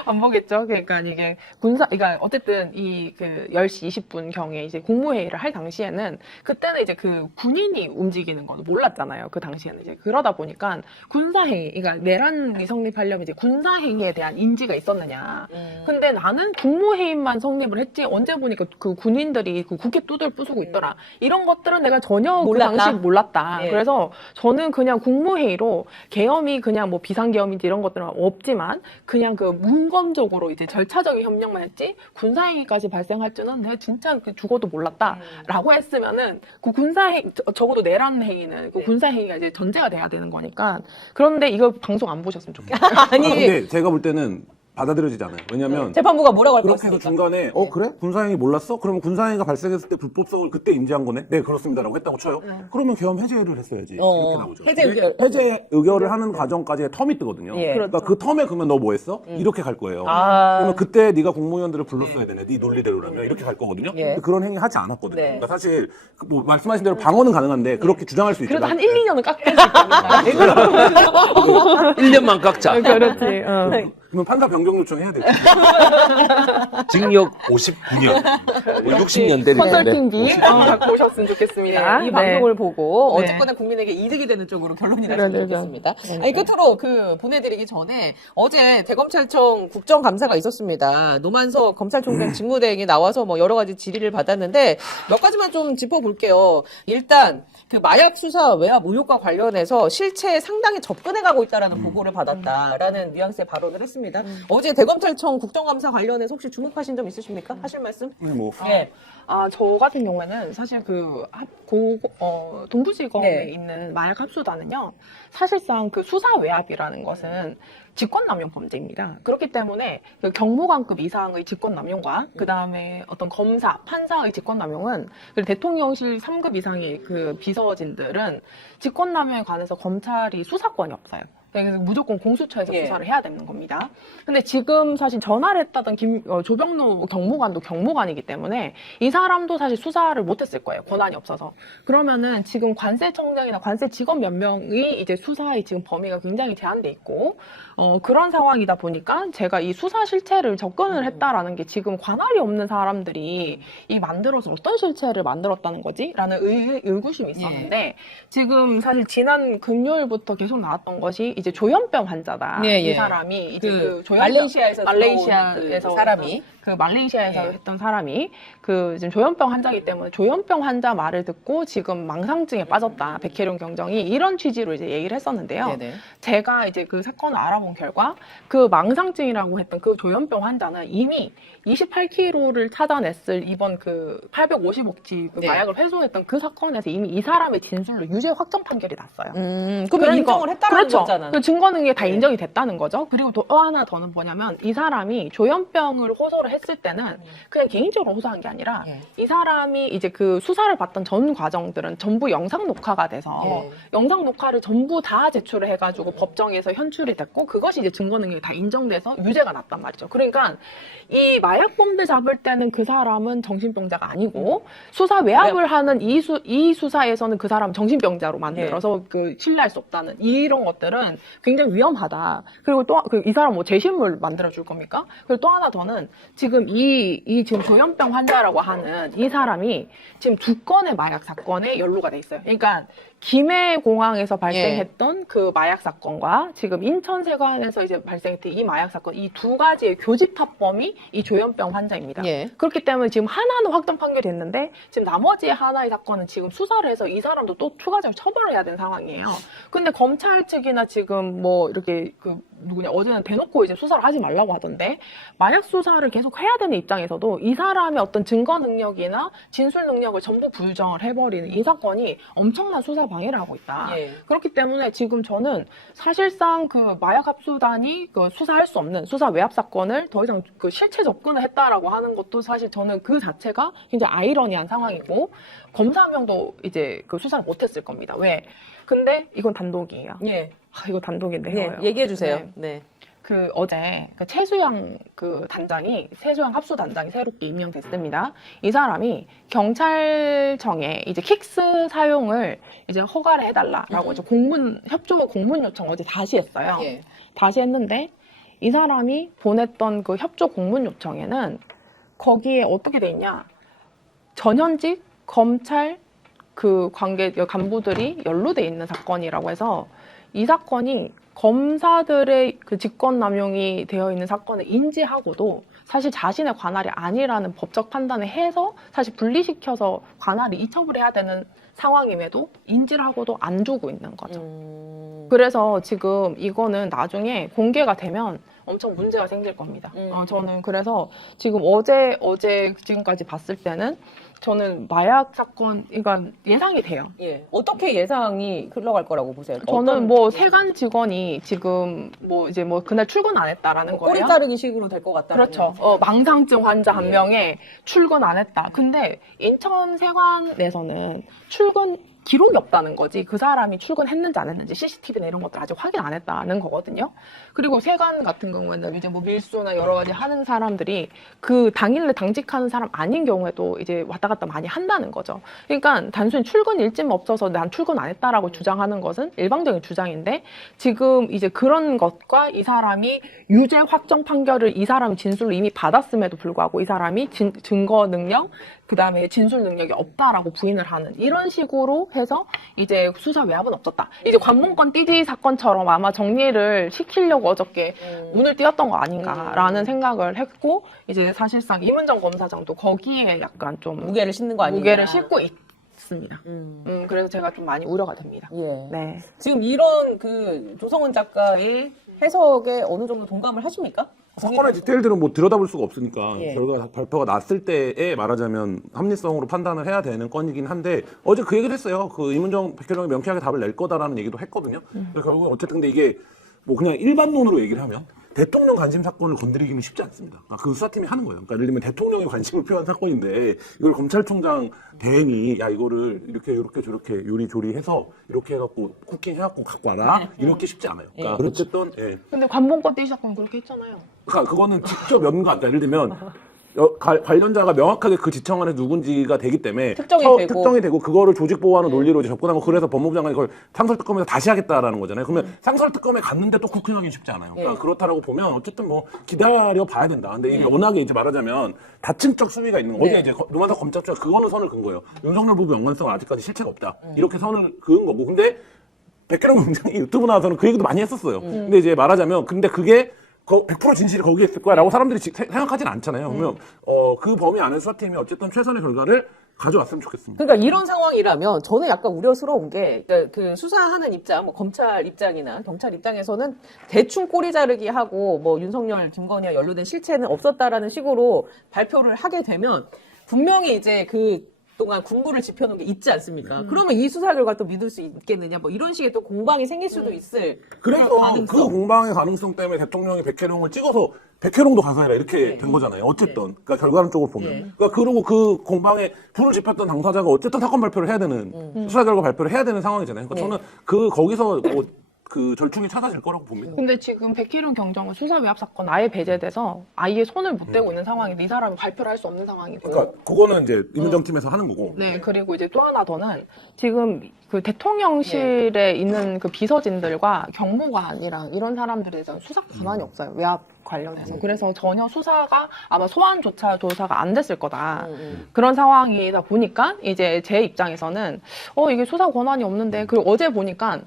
안 보겠죠? 그러니까 이게 그러니까 어쨌든 이 그 10시 20분 경에 이제 국무회의를 할 당시에는 그때는 이제 그 군인이 움직이는 건 몰랐잖아요. 그 당시에는 이제 그러다 보니까 군사행위, 그러니까 내란이 성립하려면 이제 군사행위에 대한 인지가 있었느냐. 근데 나는 국무회의만 성립을 했지 언제 보니까 그 군인들이 그 국회 뚜들 부수고 있더라. 이런 것들은 내가 전혀 몰랐다. 그 당시 몰랐다. 예. 그래서 저는 그냥 국무회의로 계엄이 그냥 뭐 비상계엄인지 이런 것들은 없지만 그냥 그 문건적으로 이제 절차적인 협력만 했지 군사행위까지 발생할 줄은 내가 진짜 죽어도 몰랐다라고 했으면은 그 군사행 적어도 내란 행위는 그 군사행위가 이제 전제가 돼야 되는 거니까. 그런데 이거 방송 안 보셨으면 좋겠어요. 아니 근데 제가 볼 때는 받아들여지지 않아요. 왜냐면 재판부가 뭐라고 할 것 그렇게 해서 같습니까? 중간에 그래? 군사행위 몰랐어? 그러면 군사행위가 발생했을 때 불법성을 그때 인지한 거네? 네 그렇습니다라고 했다고 쳐요. 그러면 계엄 해제를 했어야지. 이렇게 나오죠. 해제 근데 의결. 해제 의결을 하는 과정까지의 텀이 뜨거든요. 예. 그러니까 그 텀에 그러면 너 뭐 했어? 이렇게 갈 거예요. 아. 그러면 그때 네가 국무위원들을 불렀어야 되네. 네 논리대로라면 이렇게 갈 거거든요. 예. 근데 그런 행위 하지 않았거든요. 네. 그러니까 사실 뭐 말씀하신 대로 방어는 가능한데 그렇게 주장할 수 있죠. 그래도 한 1, 2년은 깎을 수 있다니까. 1년만 깎자. 그렇지. 그러면 판사 변경 요청 해야 되죠. 징역 59년. 60년 때리는데. 컨설팅비 갖고 오셨으면 좋겠습니다. 이 방송을 보고 네. 어쨌거나 국민에게 이득이 되는 쪽으로 결론이 네, 났으면 네, 네. 좋겠습니다. 네, 아니 네. 끝으로 그 보내드리기 전에 어제 대검찰청 국정감사가 있었습니다. 노만석 검찰총장 직무대행이 나와서 뭐 여러 가지 질의를 받았는데 몇 가지만 좀 짚어볼게요. 일단 그 마약 수사 외압 의혹과 관련해서 실체에 상당히 접근해가고 있다라는 보고를 받았다라는 뉘앙스의 발언을 했습니다. 어제 대검찰청 국정감사 관련해서 혹시 주목하신 점 있으십니까? 하실 말씀? 네, 뭐 네. 저 같은 경우에는 사실 동부지검에 네. 있는 마약 합수단은요, 사실상 그 수사 외압이라는 것은 직권남용 범죄입니다. 그렇기 때문에 그 경무관급 이상의 직권남용과 그 다음에 어떤 검사, 판사의 직권남용은 그리고 대통령실 3급 이상의 그 비서진들은 직권남용에 관해서 검찰이 수사권이 없어요. 그래서 무조건 공수처에서 예. 수사를 해야 되는 겁니다. 근데 지금 사실 전화를 했다던 조병로 경무관도 경무관이기 때문에 이 사람도 사실 수사를 못했을 거예요. 권한이 없어서. 그러면은 지금 관세청장이나 관세직원 몇 명이 이제 수사의 지금 범위가 굉장히 제한돼 있고, 그런 상황이다 보니까 제가 이 수사 실체를 접근을 했다라는 게 지금 관할이 없는 사람들이 이 만들어서 어떤 실체를 만들었다는 거지? 라는 의구심이 있었는데, 지금 사실 지난 금요일부터 계속 나왔던 것이 이제 조현병 환자다. 예, 이 예. 사람이 이제 그 조현병- 말레이시아에서 말레이시아에서 사람이 그 말레이시아에서 예. 했던 사람이 그 지금 조현병 환자이기 때문에 조현병 환자 말을 듣고 지금 망상증에 빠졌다. 백혜룡 경정이 이런 취지로 이제 얘기를 했었는데요. 네네. 제가 이제 그 사건을 알아본 결과 그 망상증이라고 했던 그 조현병 환자는 이미 28kg를 찾아냈을 이번 그 850억치 그 네. 마약을 회수했던 그 사건에서 이미 이 사람의 진술로 유죄 확정 판결이 났어요. 그러면 그러니까- 인정을 했다는 그렇죠. 거잖아. 그 증거 능력이 다 네. 인정이 됐다는 거죠. 그리고 또 하나 더는 뭐냐면 이 사람이 조현병을 호소를 했을 때는 그냥 개인적으로 호소한 게 아니라 예. 이 사람이 이제 그 수사를 받던 전 과정들은 전부 영상 녹화가 돼서 예. 영상 녹화를 전부 다 제출을 해가지고 법정에서 현출이 됐고 그것이 이제 증거 능력이 다 인정돼서 유죄가 났단 말이죠. 그러니까 이 마약 범죄 잡을 때는 그 사람은 정신병자가 아니고 수사 외압을 하는 이 수사에서는 그 사람 정신병자로 만들어서 그 신뢰할 수 없다는 이런 것들은 굉장히 위험하다. 그리고 또 이 사람 뭐 재신물 만들어 줄 겁니까? 그리고 또 하나 더는 지금 이 지금 조현병 환자라고 하는 이 사람이 지금 2건의 마약 사건에 연루가 돼 있어요. 그러니까 김해공항에서 발생했던 그 마약 사건과 지금 인천세관에서 이제 발생했던 이 마약 사건 이 두 가지의 교집합범이 이 조현병 환자입니다. 예. 그렇기 때문에 지금 하나는 확정 판결이 됐는데 지금 나머지 하나의 사건은 지금 수사를 해서 이 사람도 또 추가적으로 처벌을 해야 되는 상황이에요. 근데 검찰 측이나 지금 뭐 이렇게 그 누구냐 어제는 대놓고 이제 수사를 하지 말라고 하던데 마약 수사를 계속 해야 되는 입장에서도 이 사람의 어떤 증거 능력이나 진술 능력을 전부 부정을 해버리는 이 사건이 엄청난 수사 방해를 하고 있다. 예. 그렇기 때문에 지금 저는 사실상 그 마약 합수단이 그 수사할 수 없는 수사 외압 사건을 더 이상 그 실체 접근을 했다라고 하는 것도 사실 저는 그 자체가 굉장히 아이러니한 상황이고 검사 한 명도 이제 그 수사를 못했을 겁니다. 왜? 근데 이건 단독이에요. 예. 이거 단독인데요. 예. 얘기해 주세요. 네. 그 어제 그 최수영 그 단장이 최수영 합수 단장이 새롭게 임명됐습니다. 이 사람이 경찰청에 이제 킥스 사용을 이제 허가를 해달라라고 이제 협조 공문 요청 어제 다시 했어요. 예. 다시 했는데 이 사람이 보냈던 그 협조 공문 요청에는 거기에 어떻게 돼 있냐? 전현직 검찰 그 관계 간부들이 연루돼 있는 사건이라고 해서 이 사건이 검사들의 그 직권남용이 되어 있는 사건을 인지하고도 사실 자신의 관할이 아니라는 법적 판단을 해서 사실 분리시켜서 관할이 이첩을 해야 되는 상황임에도 인지를 하고도 안 주고 있는 거죠. 그래서 지금 이거는 나중에 공개가 되면 엄청 문제가 생길 겁니다. 저는 그래서 지금 어제 지금까지 봤을 때는 저는 마약 사건, 그러니까 예상이 돼요. 예. 어떻게 예상이 흘러갈 거라고 보세요? 저는 뭐 세관 직원이 지금 뭐 이제 뭐 그날 출근 안 했다라는 거예요. 꼬리 자르기 식으로 될 것 같다. 그렇죠. 망상증 환자 한 명에 출근 안 했다. 근데 인천 세관에서는 출근 기록이 없다는 거지. 그 사람이 출근했는지 안 했는지 CCTV나 이런 것들 아직 확인 안 했다는 거거든요. 그리고 세관 같은 경우에는 이제 뭐 밀수나 여러 가지 하는 사람들이 그 당일에 당직하는 사람 아닌 경우에도 이제 왔다 갔다 많이 한다는 거죠. 그러니까 단순히 출근 일진 없어서 난 출근 안 했다라고 주장하는 것은 일방적인 주장인데 지금 이제 그런 것과 이 사람이 유죄 확정 판결을 이 사람 진술로 이미 받았음에도 불구하고 이 사람이 증거 능력 그다음에 진술 능력이 없다라고 부인을 하는 이런 식으로 해서 이제 수사 외압은 없었다. 이제 관문권 띠지 사건처럼 아마 정리를 시키려고 어저께 문을 띄웠던 거 아닌가라는 생각을 했고 이제 사실상 이문정 검사장도 거기에 약간 좀 무게를 싣는 거 아니냐. 무게를 싣고 있습니다. 그래서 제가 좀 많이 우려가 됩니다. 예. 네. 지금 이런 그 조성은 작가의 해석에 어느 정도 동감을 하십니까? 사건의 디테일들은 뭐 들여다볼 수가 없으니까 예. 결과 발표가 났을 때에 말하자면 합리성으로 판단을 해야 되는 건이긴 한데 어제 그 얘기를 했어요. 그 이문정 백혜령이 명쾌하게 답을 낼 거다라는 얘기도 했거든요. 그래서 결국은 어쨌든 근데 이게 뭐 그냥 일반론으로 얘기를 하면 대통령 관심 사건을 건드리기는 쉽지 않습니다. 그러니까 그 수사팀이 하는 거예요. 그러니까 예를 들면 대통령이 관심을 표한 사건인데 이걸 검찰총장 대행이 야 이거를 이렇게 저렇게 요리조리해서 이렇게 해갖고 쿠킹해갖고 갖고 와라 이렇게 쉽지 않아요. 그러니까 어쨌든 예. 근데 관문권 띠지 사건 그렇게 했잖아요. 그러니까 그거는 직접 연관, 그러니까 예를 들면 관련자가 명확하게 그 지청 안에 누군지가 되기 때문에 특정이 되고 그거를 조직 보호하는 논리로 이제 접근한 거 그래서 법무부 장관이 그걸 상설특검에서 다시 하겠다라는 거잖아요. 그러면 상설특검에 갔는데 또 쿠킹하기 쉽지 않아요. 그러니까 그렇다라고 보면 어쨌든 뭐 기다려 봐야 된다. 근데 이게 워낙에 이제 말하자면 다층적 수위가 있는 거. 어제 이제 노만석 검찰총장 그거는 선을 긋은 거예요. 윤석열 부부 연관성은 아직까지 실체가 없다. 이렇게 선을 그은 거고. 근데 백혜령 공장이 유튜브 나와서는 그 얘기도 많이 했었어요. 근데 이제 말하자면 근데 그게 100% 진실이 거기에 있을 거야라고 사람들이 생각하진 않잖아요. 그러면 그 범위 안에 수사팀이 어쨌든 최선의 결과를 가져왔으면 좋겠습니다. 그러니까 이런 상황이라면 저는 약간 우려스러운 게 그러니까 그 수사하는 입장, 뭐 검찰 입장이나 경찰 입장에서는 대충 꼬리 자르기 하고 뭐 윤석열, 김건희와 연루된 실체는 없었다라는 식으로 발표를 하게 되면 분명히 이제 그 동안 군부를 지펴놓은 게 있지 않습니까? 그러면 이 수사 결과 또 믿을 수 있겠느냐? 뭐 이런 식의 또 공방이 생길 수도 있을 그래서 가능성. 그 공방의 가능성 때문에 대통령이 백혜령을 찍어서 백혜령도 가서해라 이렇게 된 거잖아요. 어쨌든 그러니까 결과론적으로 보면 그러니까 그리고 그 공방에 불을 지폈던 당사자가 어쨌든 사건 발표를 해야 되는 수사 결과 발표를 해야 되는 상황이잖아요. 그러니까 저는 그 거기서 뭐 그 절충이 찾아질 거라고 봅니다. 근데 지금 백희룡 경정은 수사 외압 사건 아예 배제돼서 아예 손을 못 대고 있는 상황인데 이 사람은 발표를 할 수 없는 상황이고. 그러니까 그거는 이제 이문정 팀에서 하는 거고. 네, 그리고 이제 또 하나 더는 지금 그 대통령실에 있는 그 비서진들과 경무관이랑 이런 사람들에 대해서 수사 권한이 없어요. 외압 관련해서. 그래서 전혀 수사가 아마 소환조차 조사가 안 됐을 거다. 그런 상황이다 보니까 이제 제 입장에서는 이게 수사 권한이 없는데 그리고 어제 보니까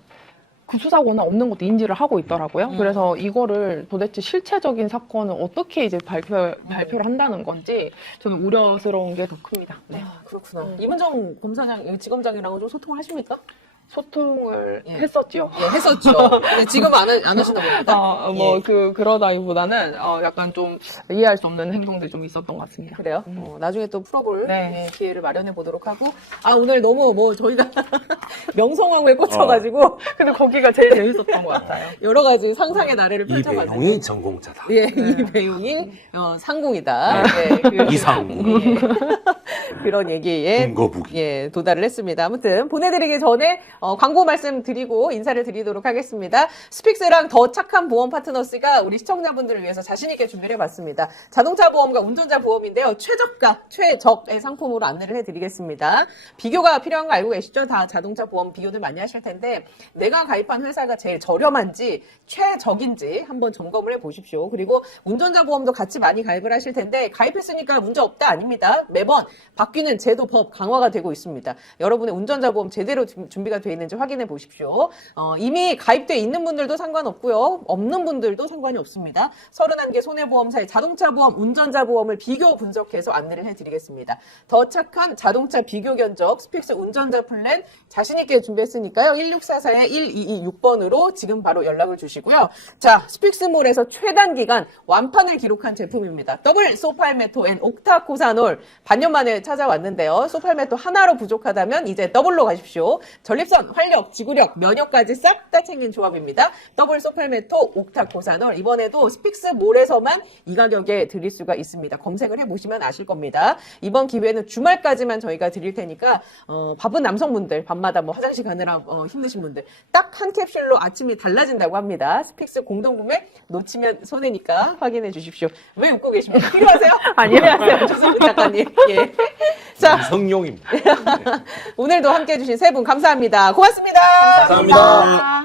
그 수사 권한 없는 것도 인지를 하고 있더라고요. 그래서 이거를 도대체 실체적인 사건을 어떻게 이제 발표를 한다는 건지 저는 우려스러운 게 더 큽니다. 네. 아, 그렇구나. 이문정 검사장, 지검장이랑은 좀 소통을 하십니까? 소통을 했었죠. 네, 했었죠. 근데 지금 안 하시나 봅니다. 그러다기보다는 약간 좀 이해할 수 없는 행동들이 좀 있었던 것 같습니다. 그래요? 나중에 또 풀어볼 네. 기회를 마련해 보도록 하고. 오늘 너무 뭐 저희가 명성황후에 꽂혀가지고 근데 거기가 제일 재밌었던 것 같아요. 여러 가지 상상의 나래를 펼쳐가지고. 이배용이 전공자다. 예, 이배용이 상공이다. 네, 이상우. 그런 얘기에 근거북이. 예, 도달을 했습니다. 아무튼 보내드리기 전에 광고 말씀 드리고 인사를 드리도록 하겠습니다. 스픽스랑 더 착한 보험 파트너스가 우리 시청자분들을 위해서 자신 있게 준비를 해봤습니다. 자동차 보험과 운전자 보험인데요. 최저가, 최적의 상품으로 안내를 해드리겠습니다. 비교가 필요한 거 알고 계시죠? 다 자동차 보험 비교들 많이 하실 텐데 내가 가입한 회사가 제일 저렴한지 최적인지 한번 점검을 해보십시오. 그리고 운전자 보험도 같이 많이 가입을 하실 텐데 가입했으니까 문제 없다 아닙니다. 매번 바뀌는 제도, 법 강화가 되고 있습니다. 여러분의 운전자 보험 제대로 준비가 되어 있는지 확인해 보십시오. 이미 가입되어 있는 분들도 상관없고요. 없는 분들도 상관이 없습니다. 31개 손해보험사의 자동차 보험, 운전자 보험을 비교 분석해서 안내를 해드리겠습니다. 더 착한 자동차 비교 견적 스픽스 운전자 플랜 자신있게 준비했으니까요. 1644-1226번으로 지금 바로 연락을 주시고요. 자, 스픽스몰에서 최단 기간 완판을 기록한 제품입니다. 더블 소팔메토 앤 옥타코사놀 반년 만에 찾아왔는데요. 소팔메토 하나로 부족하다면 이제 더블로 가십시오. 전립선, 활력, 지구력, 면역까지 싹 다 챙긴 조합입니다. 더블 소팔메토 옥타코사놀 이번에도 스픽스몰에서만 이 가격에 드릴 수가 있습니다. 검색을 해보시면 아실 겁니다. 이번 기회는 주말까지만 저희가 드릴 테니까 바쁜 남성분들 밤마다 뭐 화장실 가느라 힘드신 분들 딱 한 캡슐로 아침이 달라진다고 합니다. 스픽스 공동구매 놓치면 손해니까 확인해 주십시오. 왜 웃고 계십니까? 필요하세요? 아니요. 필요하세요. 조선민 작가님. 예. 자, 성용입니다. 오늘도 함께 해주신 세 분 감사합니다. 고맙습니다. 감사합니다.